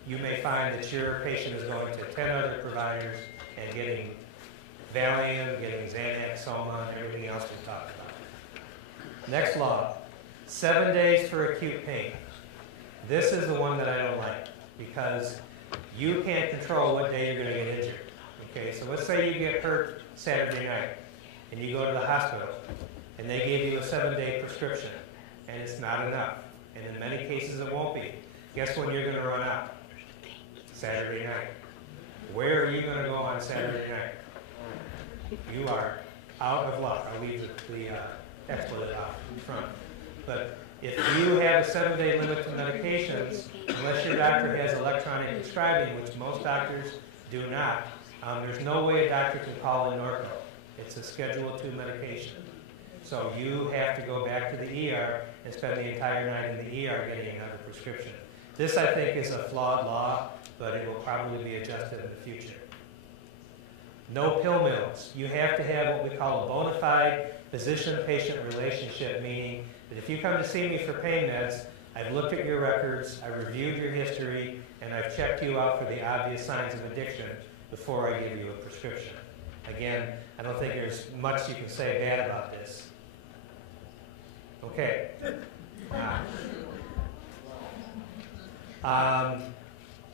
you may find that your patient is going to 10 other providers and getting Valium, getting Xanax, Soma, and everything else we talked about. Next law, 7 days for acute pain. This is the one that I don't like because you can't control what day you're going to get injured. Okay, so let's say you get hurt Saturday night and you go to the hospital and they gave you a 7-day prescription and it's not enough. And in many cases it won't be. Guess when you're going to run out? Saturday night. Where are you going to go on Saturday night? You are out of luck. I'll leave the expletive out in front. But if you have a 7-day limit to medications, unless your doctor has electronic prescribing, which most doctors do not, there's no way a doctor can call in Norco. It's a Schedule II medication. So you have to go back to the ER and spend the entire night in the ER getting another prescription. This, I think, is a flawed law, but it will probably be adjusted in the future. No pill mills. You have to have what we call a bona fide physician-patient relationship, meaning that if you come to see me for pain meds, I've looked at your records, I've reviewed your history, and I've checked you out for the obvious signs of addiction before I give you a prescription. Again, I don't think there's much you can say bad about this. Okay.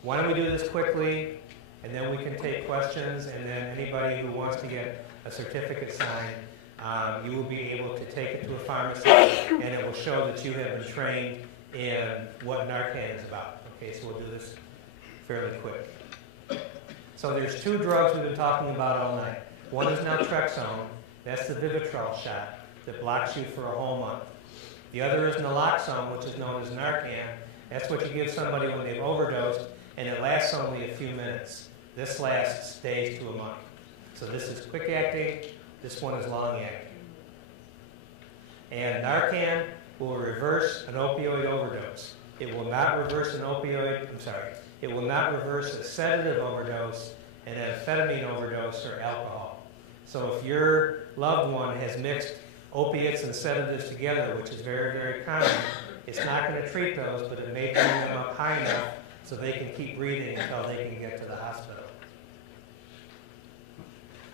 Why don't we do this quickly, and then we can take questions, and then anybody who wants to get a certificate signed, you will be able to take it to a pharmacy, and it will show that you have been trained in what Narcan is about. Okay, so we'll do this fairly quick. So there's 2 drugs we've been talking about all night. One is naltrexone. That's the Vivitrol shot that blocks you for a whole month. The other is naloxone, which is known as Narcan. That's what you give somebody when they've overdosed, and it lasts only a few minutes. This lasts days to a month. So this is quick acting. This one is long acting. And Narcan will reverse an opioid overdose. It will not reverse it will not reverse a sedative overdose, an amphetamine overdose, or alcohol. So if your loved one has mixed opiates and sedatives together, which is very, very common, it's not going to treat those, but it may bring them up high enough so they can keep breathing until they can get to the hospital.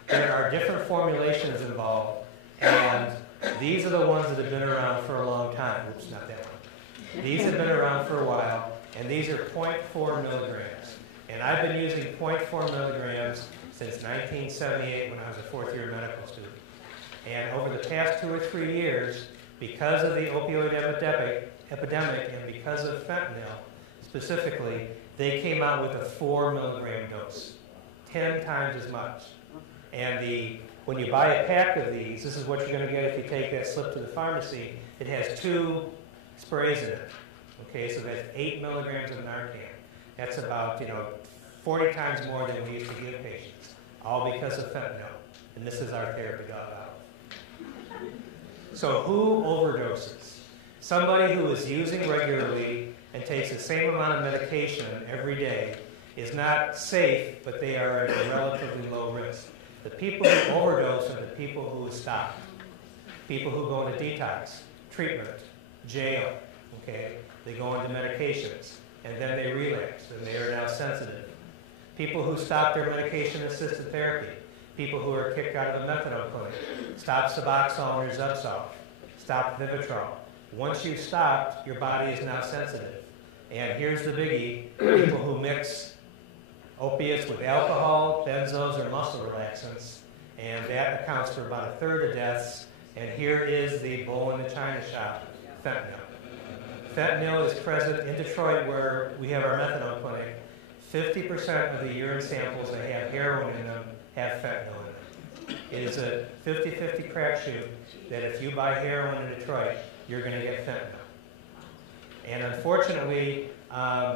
There are different formulations involved, and these are the ones that have been around for a long time. Oops, not that one. These have been around for a while, and these are 0.4 milligrams. And I've been using 0.4 milligrams since 1978 when I was a 4th-year medical student. And over the past 2 or 3 years, because of the opioid epidemic and because of fentanyl specifically, they came out with a 4 milligram dose, 10 times as much. And when you buy a pack of these, this is what you're going to get if you take that slip to the pharmacy. It has 2 sprays in it. Okay, so that's 8 milligrams of Narcan. That's about 40 times more than we used to give patients, all because of fentanyl. And this is our therapy dog out. So who overdoses? Somebody who is using regularly and takes the same amount of medication every day is not safe, but they are at a relatively low risk. The people who overdose are the people who stop. People who go into detox, treatment, jail, okay? They go into medications, and then they relapse, and they are now sensitive. People who stop their medication-assisted therapy, people who are kicked out of the methadone clinic, stop Suboxone or Zubsolv, stop Vivitrol. Once you've stopped, your body is now sensitive. And here's the biggie, people who mix opiates with alcohol, benzos, or muscle relaxants, and that accounts for about 1/3 of deaths. And here is the bull in the china shop, fentanyl. Fentanyl is present in Detroit where we have our methadone clinic. 50% of the urine samples that have heroin in them have fentanyl in them. It is a 50-50 crapshoot that if you buy heroin in Detroit, you're going to get fentanyl. And unfortunately,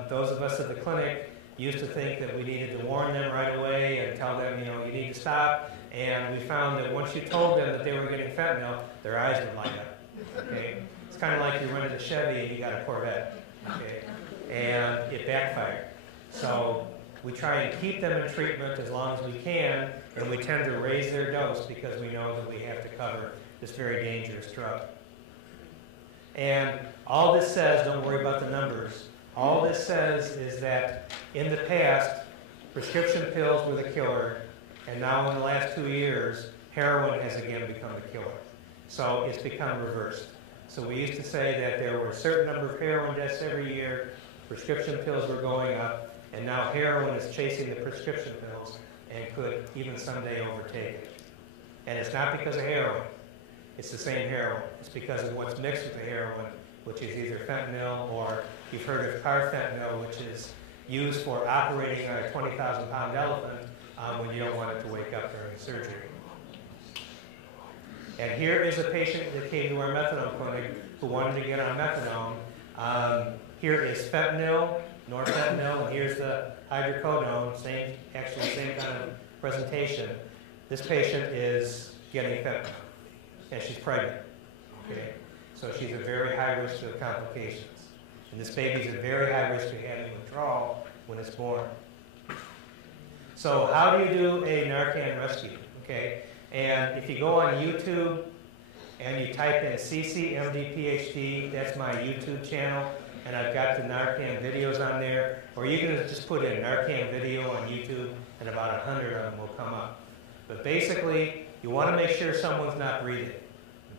those of us at the clinic used to think that we needed to warn them right away and tell them, you need to stop. And we found that once you told them that they were getting fentanyl, their eyes would light up. Okay? It's kind of like you're running a Chevy and you got a Corvette. Okay? And it backfired. So we try and keep them in treatment as long as we can, and we tend to raise their dose because we know that we have to cover this very dangerous drug. And all this says, don't worry about the numbers, all this says is that in the past, prescription pills were the killer, and now in the last 2 years, heroin has again become the killer. So it's become reversed. So we used to say that there were a certain number of heroin deaths every year. prescription pills were going up, and now heroin is chasing the prescription pills and could even someday overtake it. And it's not because of heroin. It's the same heroin. It's because of what's mixed with the heroin, which is either fentanyl, or you've heard of carfentanil, which is used for operating on a 20,000-pound elephant when you don't want it to wake up during surgery. And here is a patient that came to our methadone clinic who wanted to get on methadone. Here is fentanyl, norfentanyl, and here's the hydrocodone, same kind of presentation. This patient is getting fentanyl, and she's pregnant. Okay? So she's at very high risk of complications. And this baby's at very high risk of having withdrawal when it's born. So how do you do a Narcan rescue? Okay? And if you go on YouTube and you type in CCMD-PhD, that's my YouTube channel, and I've got the Narcan videos on there. Or you can just put in Narcan video on YouTube, and about 100 of them will come up. But basically, you want to make sure someone's not breathing.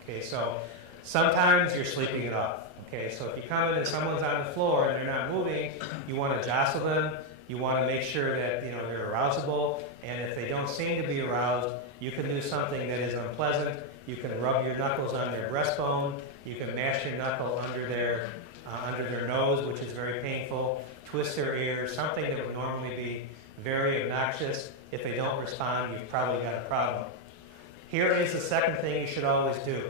Okay, so sometimes you're sleeping it off. Okay, so if you come in and someone's on the floor and they're not moving, you want to jostle them. You want to make sure that they're arousable, and if they don't seem to be aroused, you can do something that is unpleasant. You can rub your knuckles on their breastbone. You can mash your knuckle under their nose, which is very painful. Twist their ears, something that would normally be very obnoxious. If they don't respond, you've probably got a problem. Here is the second thing you should always do.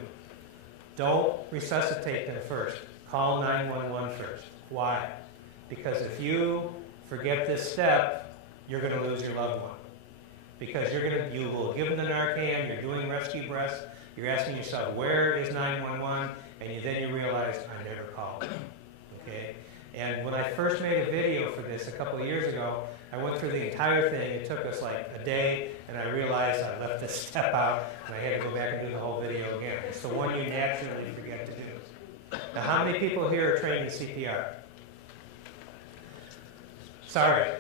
Don't resuscitate them first. Call 911 first. Why? Because if you forget this step, you're going to lose your loved one. Because you will give them the Narcan, you're doing rescue breaths, you're asking yourself, where is 911? And then you realize, I never called. Okay? And when I first made a video for this a couple of years ago, I went through the entire thing. It took us like a day, and I realized I left this step out, and I had to go back and do the whole video again. It's the one you naturally forget to do. Now, how many people here are trained in CPR? Sorry.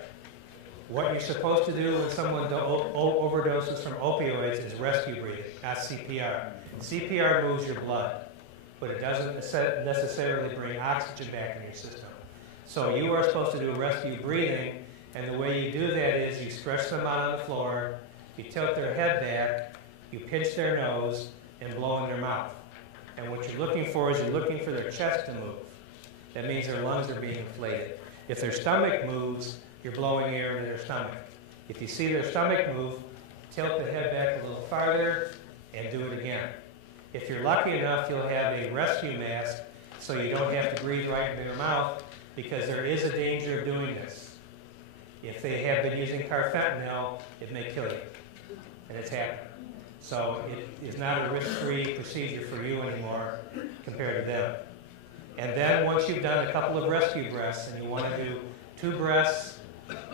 What you're supposed to do when someone overdoses from opioids is rescue breathing, not CPR. CPR moves your blood, but it doesn't necessarily bring oxygen back in your system. So you are supposed to do rescue breathing, and the way you do that is you stretch them out on the floor, you tilt their head back, you pinch their nose, and blow in their mouth. And what you're looking for is you're looking for their chest to move. That means their lungs are being inflated. If their stomach moves, you're blowing air into their stomach. If you see their stomach move, tilt the head back a little farther and do it again. If you're lucky enough, you'll have a rescue mask so you don't have to breathe right into their mouth, because there is a danger of doing this. If they have been using carfentanil, it may kill you, and it's happened. So it is not a risk-free procedure for you anymore compared to them. And then once you've done a couple of rescue breaths, and you want to do 2 breaths,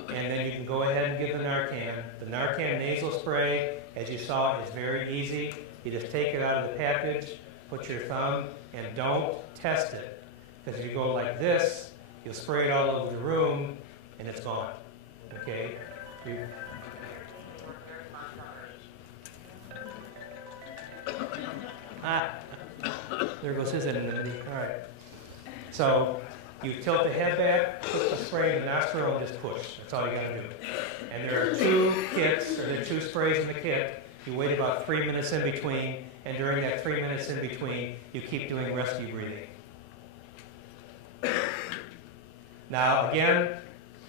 and then you can go ahead and give the Narcan. The Narcan nasal spray, as you saw, is very easy. You just take it out of the package, put your thumb, and don't test it. Because if you go like this, you'll spray it all over the room, and it's gone. Okay? There goes his anonymity. All right. So you tilt the head back, put the spray in the nostril, and just push. That's all you got to do. And there are 2 kits, or there are 2 sprays in the kit. You wait about 3 minutes in between, and during that 3 minutes in between, you keep doing rescue breathing. Now, again,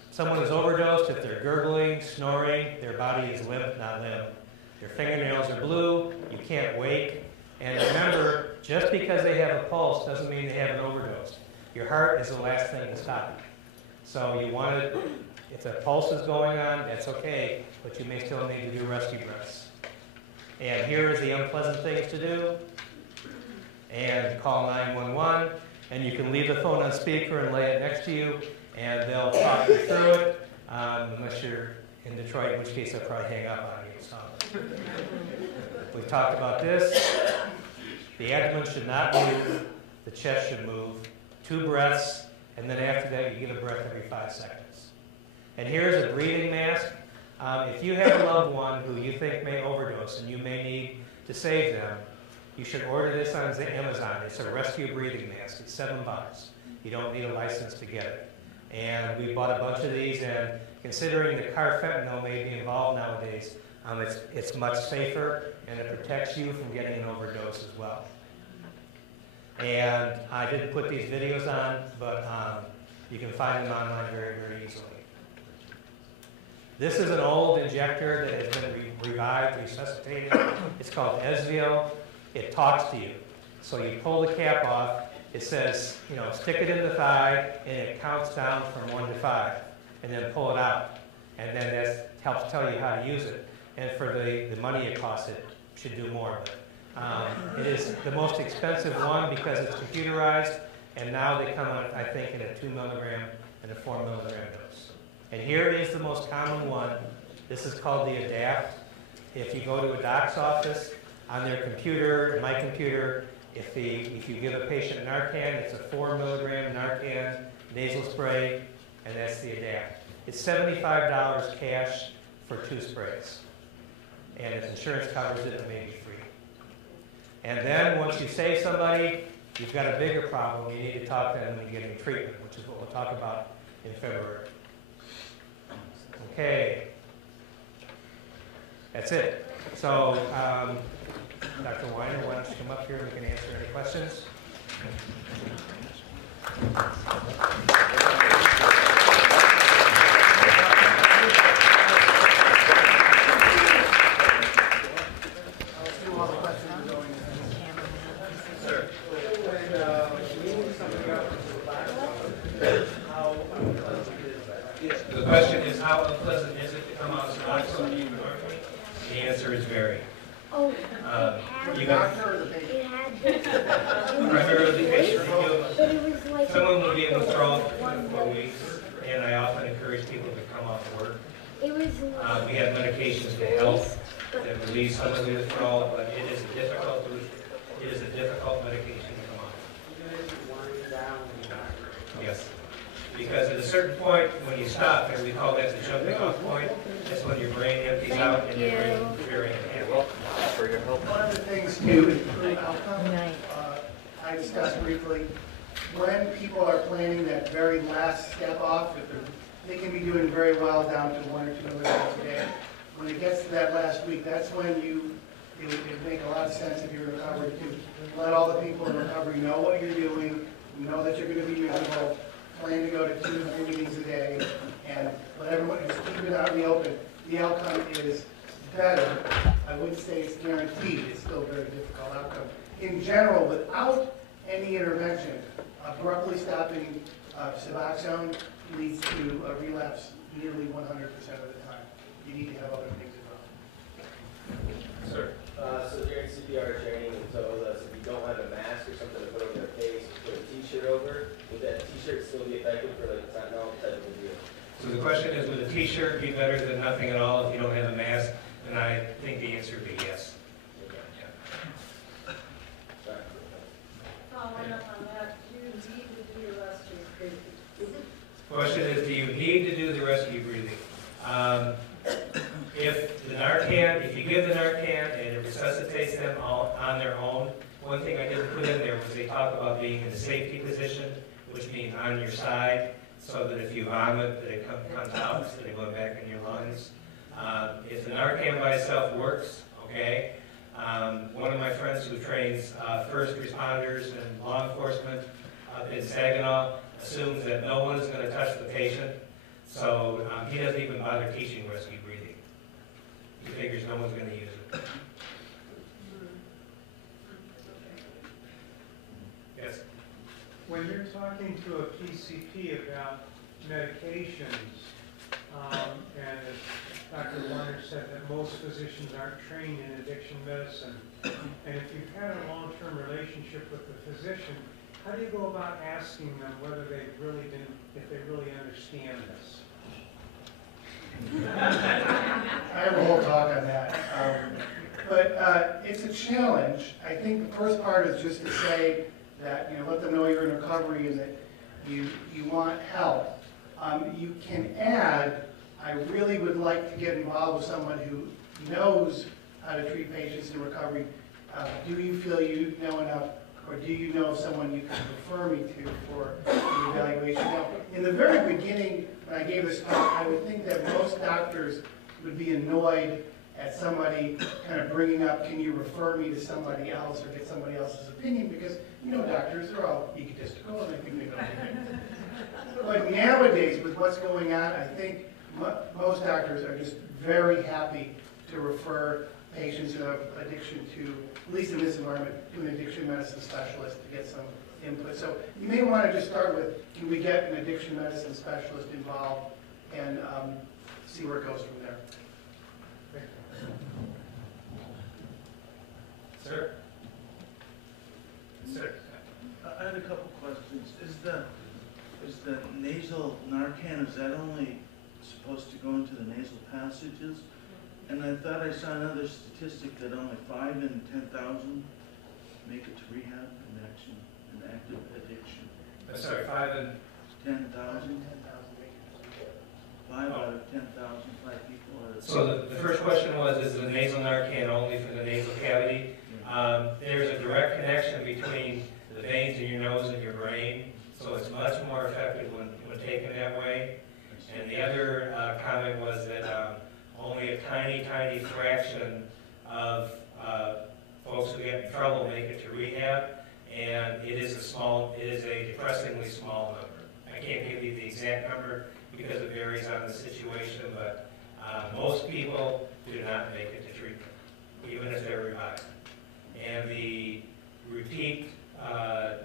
someone is overdosed. If they're gurgling, snoring, their body is limp, not limp. Their fingernails are blue. You can't wake. And remember, just because they have a pulse doesn't mean they have an overdose. Your heart is the last thing to stop. So you want to, if the pulse is going on, that's okay, but you may still need to do rescue breaths. And here is the unpleasant things to do. And call 911. And you can leave the phone on speaker and lay it next to you, and they'll talk you through it, unless you're in Detroit, in which case they'll probably hang up on you. So we've talked about this. The abdomen should not move. The chest should move. 2 breaths, and then after that, you get a breath every 5 seconds. And here's a breathing mask. If you have a loved one who you think may overdose and you may need to save them, you should order this on Amazon. It's a rescue breathing mask. It's $7. You don't need a license to get it. And we bought a bunch of these, and considering the carfentanil may be involved nowadays, it's much safer, and it protects you from getting an overdose as well. And I didn't put these videos on, but you can find them online very, very easily. This is an old injector that has been revived, resuscitated. It's called Esvio. It talks to you. So you pull the cap off. It says, you know, stick it in the thigh, and it counts down from 1 to 5, and then pull it out. And then that helps tell you how to use it. And for the money it costs, it should do more of it. It is the most expensive one because it's computerized, and now they come on, I think, in a 2 milligram and a 4 milligram dose. And here is the most common one. This is called the Adapt. If you go to a doc's office, on their computer, my computer, if you give a patient Narcan, it's a 4 milligram Narcan nasal spray, and that's the Adapt. It's $75 cash for 2 sprays. And if insurance covers it, it may be free. And then once you save somebody, you've got a bigger problem. You need to talk to them and get them treatment, which is what we'll talk about in February. Okay. That's it. So, Dr. Weiner, why don't you come up here and we can answer any questions? The question is, how unpleasant is it to come out of Suboxone? The answer is very. Oh, You got primarily the patient review. Someone will be in withdrawal for 4 weeks, and I often encourage people to come off work. We have medications to help that relieve some of the withdrawal, but it is a difficult medication to come off. Yes. Because at a certain point, when you stop, and we call that the jumping off point, that's when your brain empties out and your brain is very unhappy. One of the things to improve outcome, I discussed briefly, when people are planning that very last step off, they can be doing very well down to 1 or 2 milligrams a day. When it gets to that last week, that's when it would make a lot of sense if you're in recovery to let all the people in recovery know what you're doing, know that you're going to be usable, plan to go to 2 or 3 meetings a day, and let everyone just keep it out in the open. The outcome is better. I wouldn't say it's guaranteed. It's still a very difficult outcome. In general, without any intervention, abruptly stopping Suboxone leads to a relapse nearly 100% of the time. You need to have other things as well. Sir. So during CPR training, you told us if you don't have a mask or something to put over their face, put a t-shirt over, would that t-shirt still be effective for like fentanyl type of a deal? So the question is, would a t-shirt be better than nothing at all if you don't have a mask? And I think the answer would be yes. Following up on that, do you need to do your rescue breathing? Question is, do you need to do the rescue breathing? If the Narcan, if you give the Narcan and it resuscitates them all on their own, one thing I didn't put in there was they talk about being in a safety position, which means on your side, so that if you vomit, that it comes out instead of going back in your lungs. If the Narcan by itself works, okay. One of my friends who trains first responders and law enforcement up in Saginaw assumes that no one is going to touch the patient, so he doesn't even bother teaching rescue breathing. He figures no one's going to use it. Yes? When you're talking to a PCP about medications, and as Dr. Warner said that most physicians aren't trained in addiction medicine, and if you've had a long-term relationship with the physician, how do you go about asking them whether they've really been, if they really understand this? I have a whole talk on that. But it's a challenge. I think the first part is just to say that, let them know you're in recovery and that you want help. You can add, I really would like to get involved with someone who knows how to treat patients in recovery. Do you feel you know enough or do you know someone you can refer me to for an evaluation? Now, in the very beginning, when I gave this talk, I would think that most doctors would be annoyed at somebody kind of bringing up, can you refer me to somebody else or get somebody else's opinion? Because, you know, doctors, they're all egotistical and they think they know everything. But nowadays, with what's going on, I think most doctors are just very happy to refer patients who have addiction to, at least in this environment, to an addiction medicine specialist to get some input. So you may want to just start with, can we get an addiction medicine specialist involved and see where it goes from there. Sir? Sir? I had a couple questions. Is the nasal Narcan, is that only supposed to go into the nasal passages? And I thought I saw another statistic that only 5 in 10,000 make it to rehab in active addiction. I'm sorry, 5 in 10,000? 5 out of 10,000, 5 people. So the first question was, is the nasal Narcan only for the nasal cavity? There's a direct connection between the veins in your nose and your brain, so it's much more effective when taken that way. And the other comment was that only a tiny, tiny fraction of folks who get in trouble make it to rehab, and it is a depressingly small number. I can't give you the exact number because it varies on the situation, but most people do not make it to treatment, even if they're revived. And the repeat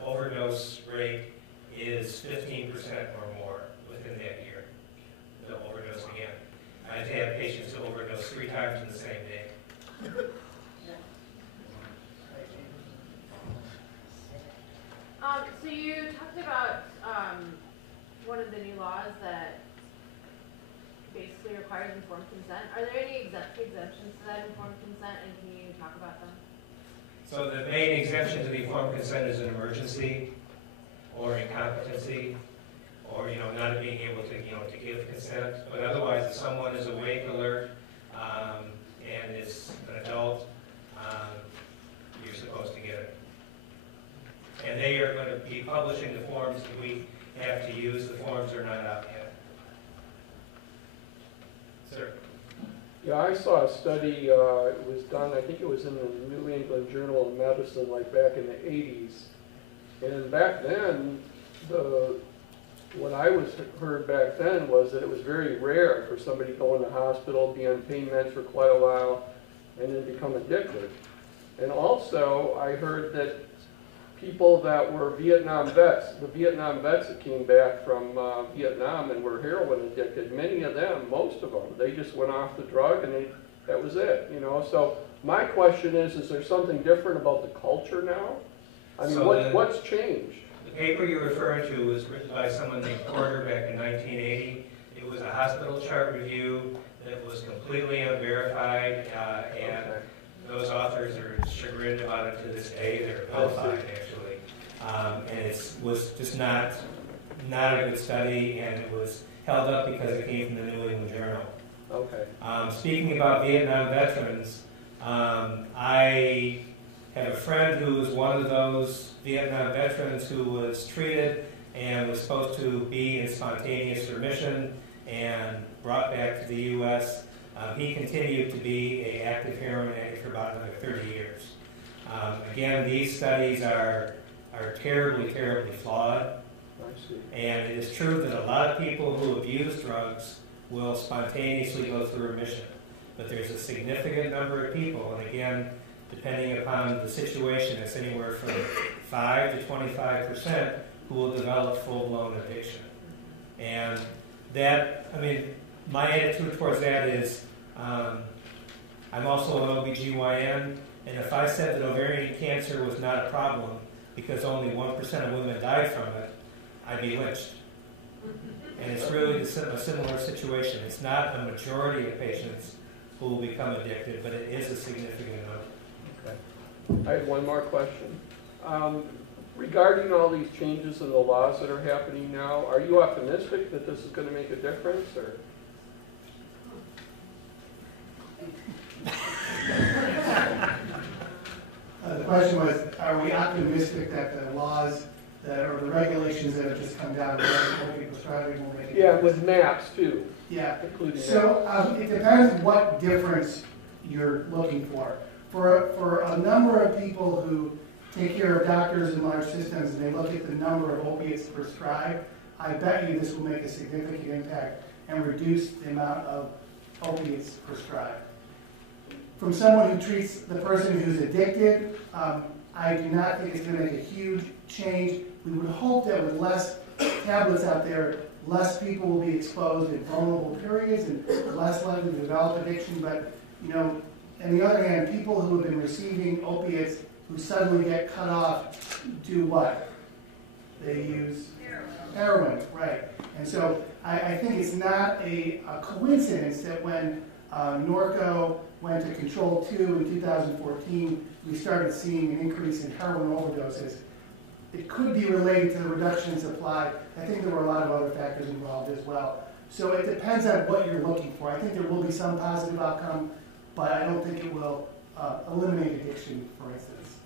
overdose rate is 15% or more within that year. They'll overdose again. I've had patients who overdose 3 times in the same day. So you talked about one of the new laws that basically requires informed consent. Are there any exemptions to that informed consent, and can you talk about them? So the main exemption to the informed consent is an emergency or incompetency, or not being able to to give consent. But otherwise, if someone is awake, alert, and is an adult, you're supposed to get it. And they are going to be publishing the forms that we have to use. The forms are not out yet. Sir. Yeah, I saw a study, it was done, I think it was in the New England Journal of Medicine, like back in the 80s. And back then, what I heard back then was that it was very rare for somebody to go in the hospital, be on pain meds for quite a while, and then become addicted. And also, I heard that people that were Vietnam vets, the Vietnam vets that came back from Vietnam and were heroin addicted, many of them, most of them, they just went off the drug and that was it, So my question is there something different about the culture now? I mean, So what's changed? The paper you're referring to was written by someone named Porter back in 1980. It was a hospital chart review that was completely unverified, and those authors are chagrined about it to this day. They're vilified, actually. And it was just not a good study, and it was held up because it came from the New England Journal. Okay. Speaking about Vietnam veterans, I had a friend who was one of those Vietnam veterans who was treated and was supposed to be in spontaneous remission and brought back to the U.S. He continued to be an active heroin addict for about another 30 years. Again, these studies are terribly, terribly flawed. I see. And it is true that a lot of people who abuse drugs will spontaneously go through remission. But there's a significant number of people, and again, depending upon the situation, it's anywhere from 5 to 25% who will develop full-blown addiction. And that, my attitude towards that is, I'm also an OBGYN, and if I said that ovarian cancer was not a problem because only 1% of women died from it, I'd be lynched. And it's really a similar situation. It's not a majority of patients who will become addicted, but it is a significant number. Okay. I have one more question. Regarding all these changes in the laws that are happening now, are you optimistic that this is going to make a difference, or? The question was, are we optimistic that the laws or the regulations that have just come down, what prescribing will make a Yeah, difference? with maps too. Yeah. Including So it depends what difference you're looking for. For a number of people who take care of doctors in large systems and they look at the number of opiates prescribed, I bet you this will make a significant impact and reduce the amount of opiates prescribed. From someone who treats the person who's addicted, I do not think it's going to make a huge change. We would hope that with less tablets out there, less people will be exposed in vulnerable periods and less likely to develop addiction. But, you know, on the other hand, people who have been receiving opiates who suddenly get cut off do what? They use heroin, right. And so I think it's not a coincidence that when Norco went to Control 2 in 2014, we started seeing an increase in heroin overdoses. It could be related to the reduction in supply. I think there were a lot of other factors involved as well. So it depends on what you're looking for. I think there will be some positive outcome, but I don't think it will eliminate addiction, for instance.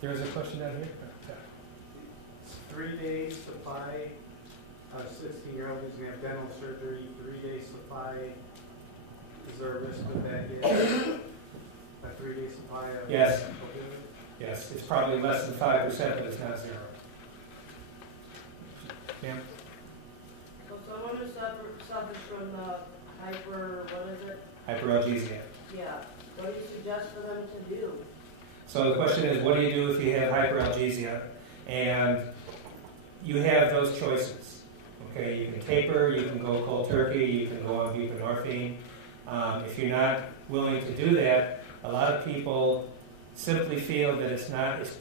There's a question down here. 3 days supply of 16-year-old who's going to have dental surgery, 3 days supply. Is there a risk of that getting a 3-day supply of Yes. opioids? Yes, it's probably less than 5%, but it's not zero. Ma'am? So someone who suffers from the Hyperalgesia. Yeah, what do you suggest for them to do? So the question is, what do you do if you have hyperalgesia? And you have those choices. Okay, you can taper, you can go cold turkey, you can go on buprenorphine. If you're not willing to do that, a lot of people simply feel that it's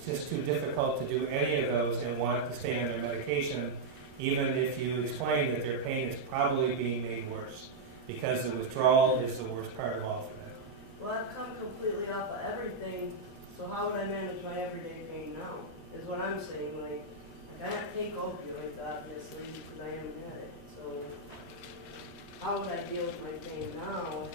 just too difficult to do any of those and want to stay on their medication, even if you explain that their pain is probably being made worse, because the withdrawal is the worst part of all for them. Well, I've come completely off of everything, so how would I manage my everyday pain now, is what I'm saying. Like I have to take opioids, obviously, because I am an addict, so how would I deal with my pain now?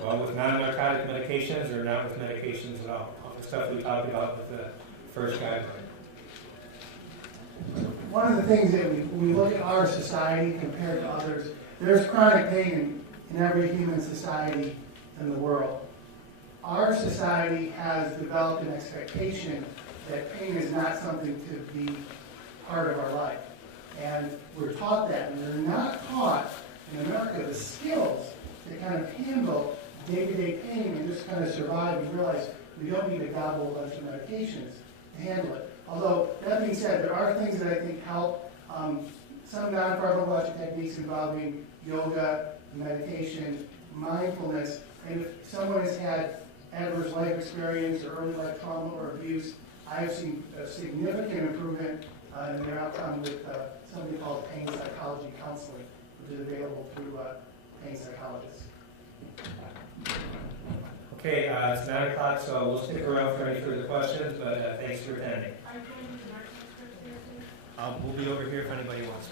Well, with non-narcotic medications or not with medications at all. All the stuff we talked about with the first guideline. One of the things that we look at our society compared to others, there's chronic pain in every human society in the world. Our society has developed an expectation that pain is not something to be part of our life. And we're taught that, and we're not taught in America the skills to kind of handle day-to-day pain and just kind of survive and realize we don't need to gobble a bunch of medications to handle it. Although, that being said, there are things that I think help. Some non-pharmacologic techniques involving yoga, meditation, mindfulness, and if someone has had adverse life experience or early life trauma or abuse, I have seen a significant improvement in their outcome with something called pain psychology counseling, which is available through pain psychologists. Okay, it's 9 o'clock, so we'll stick around for any further questions, but thanks for attending. We'll be over here if anybody wants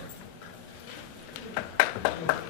to.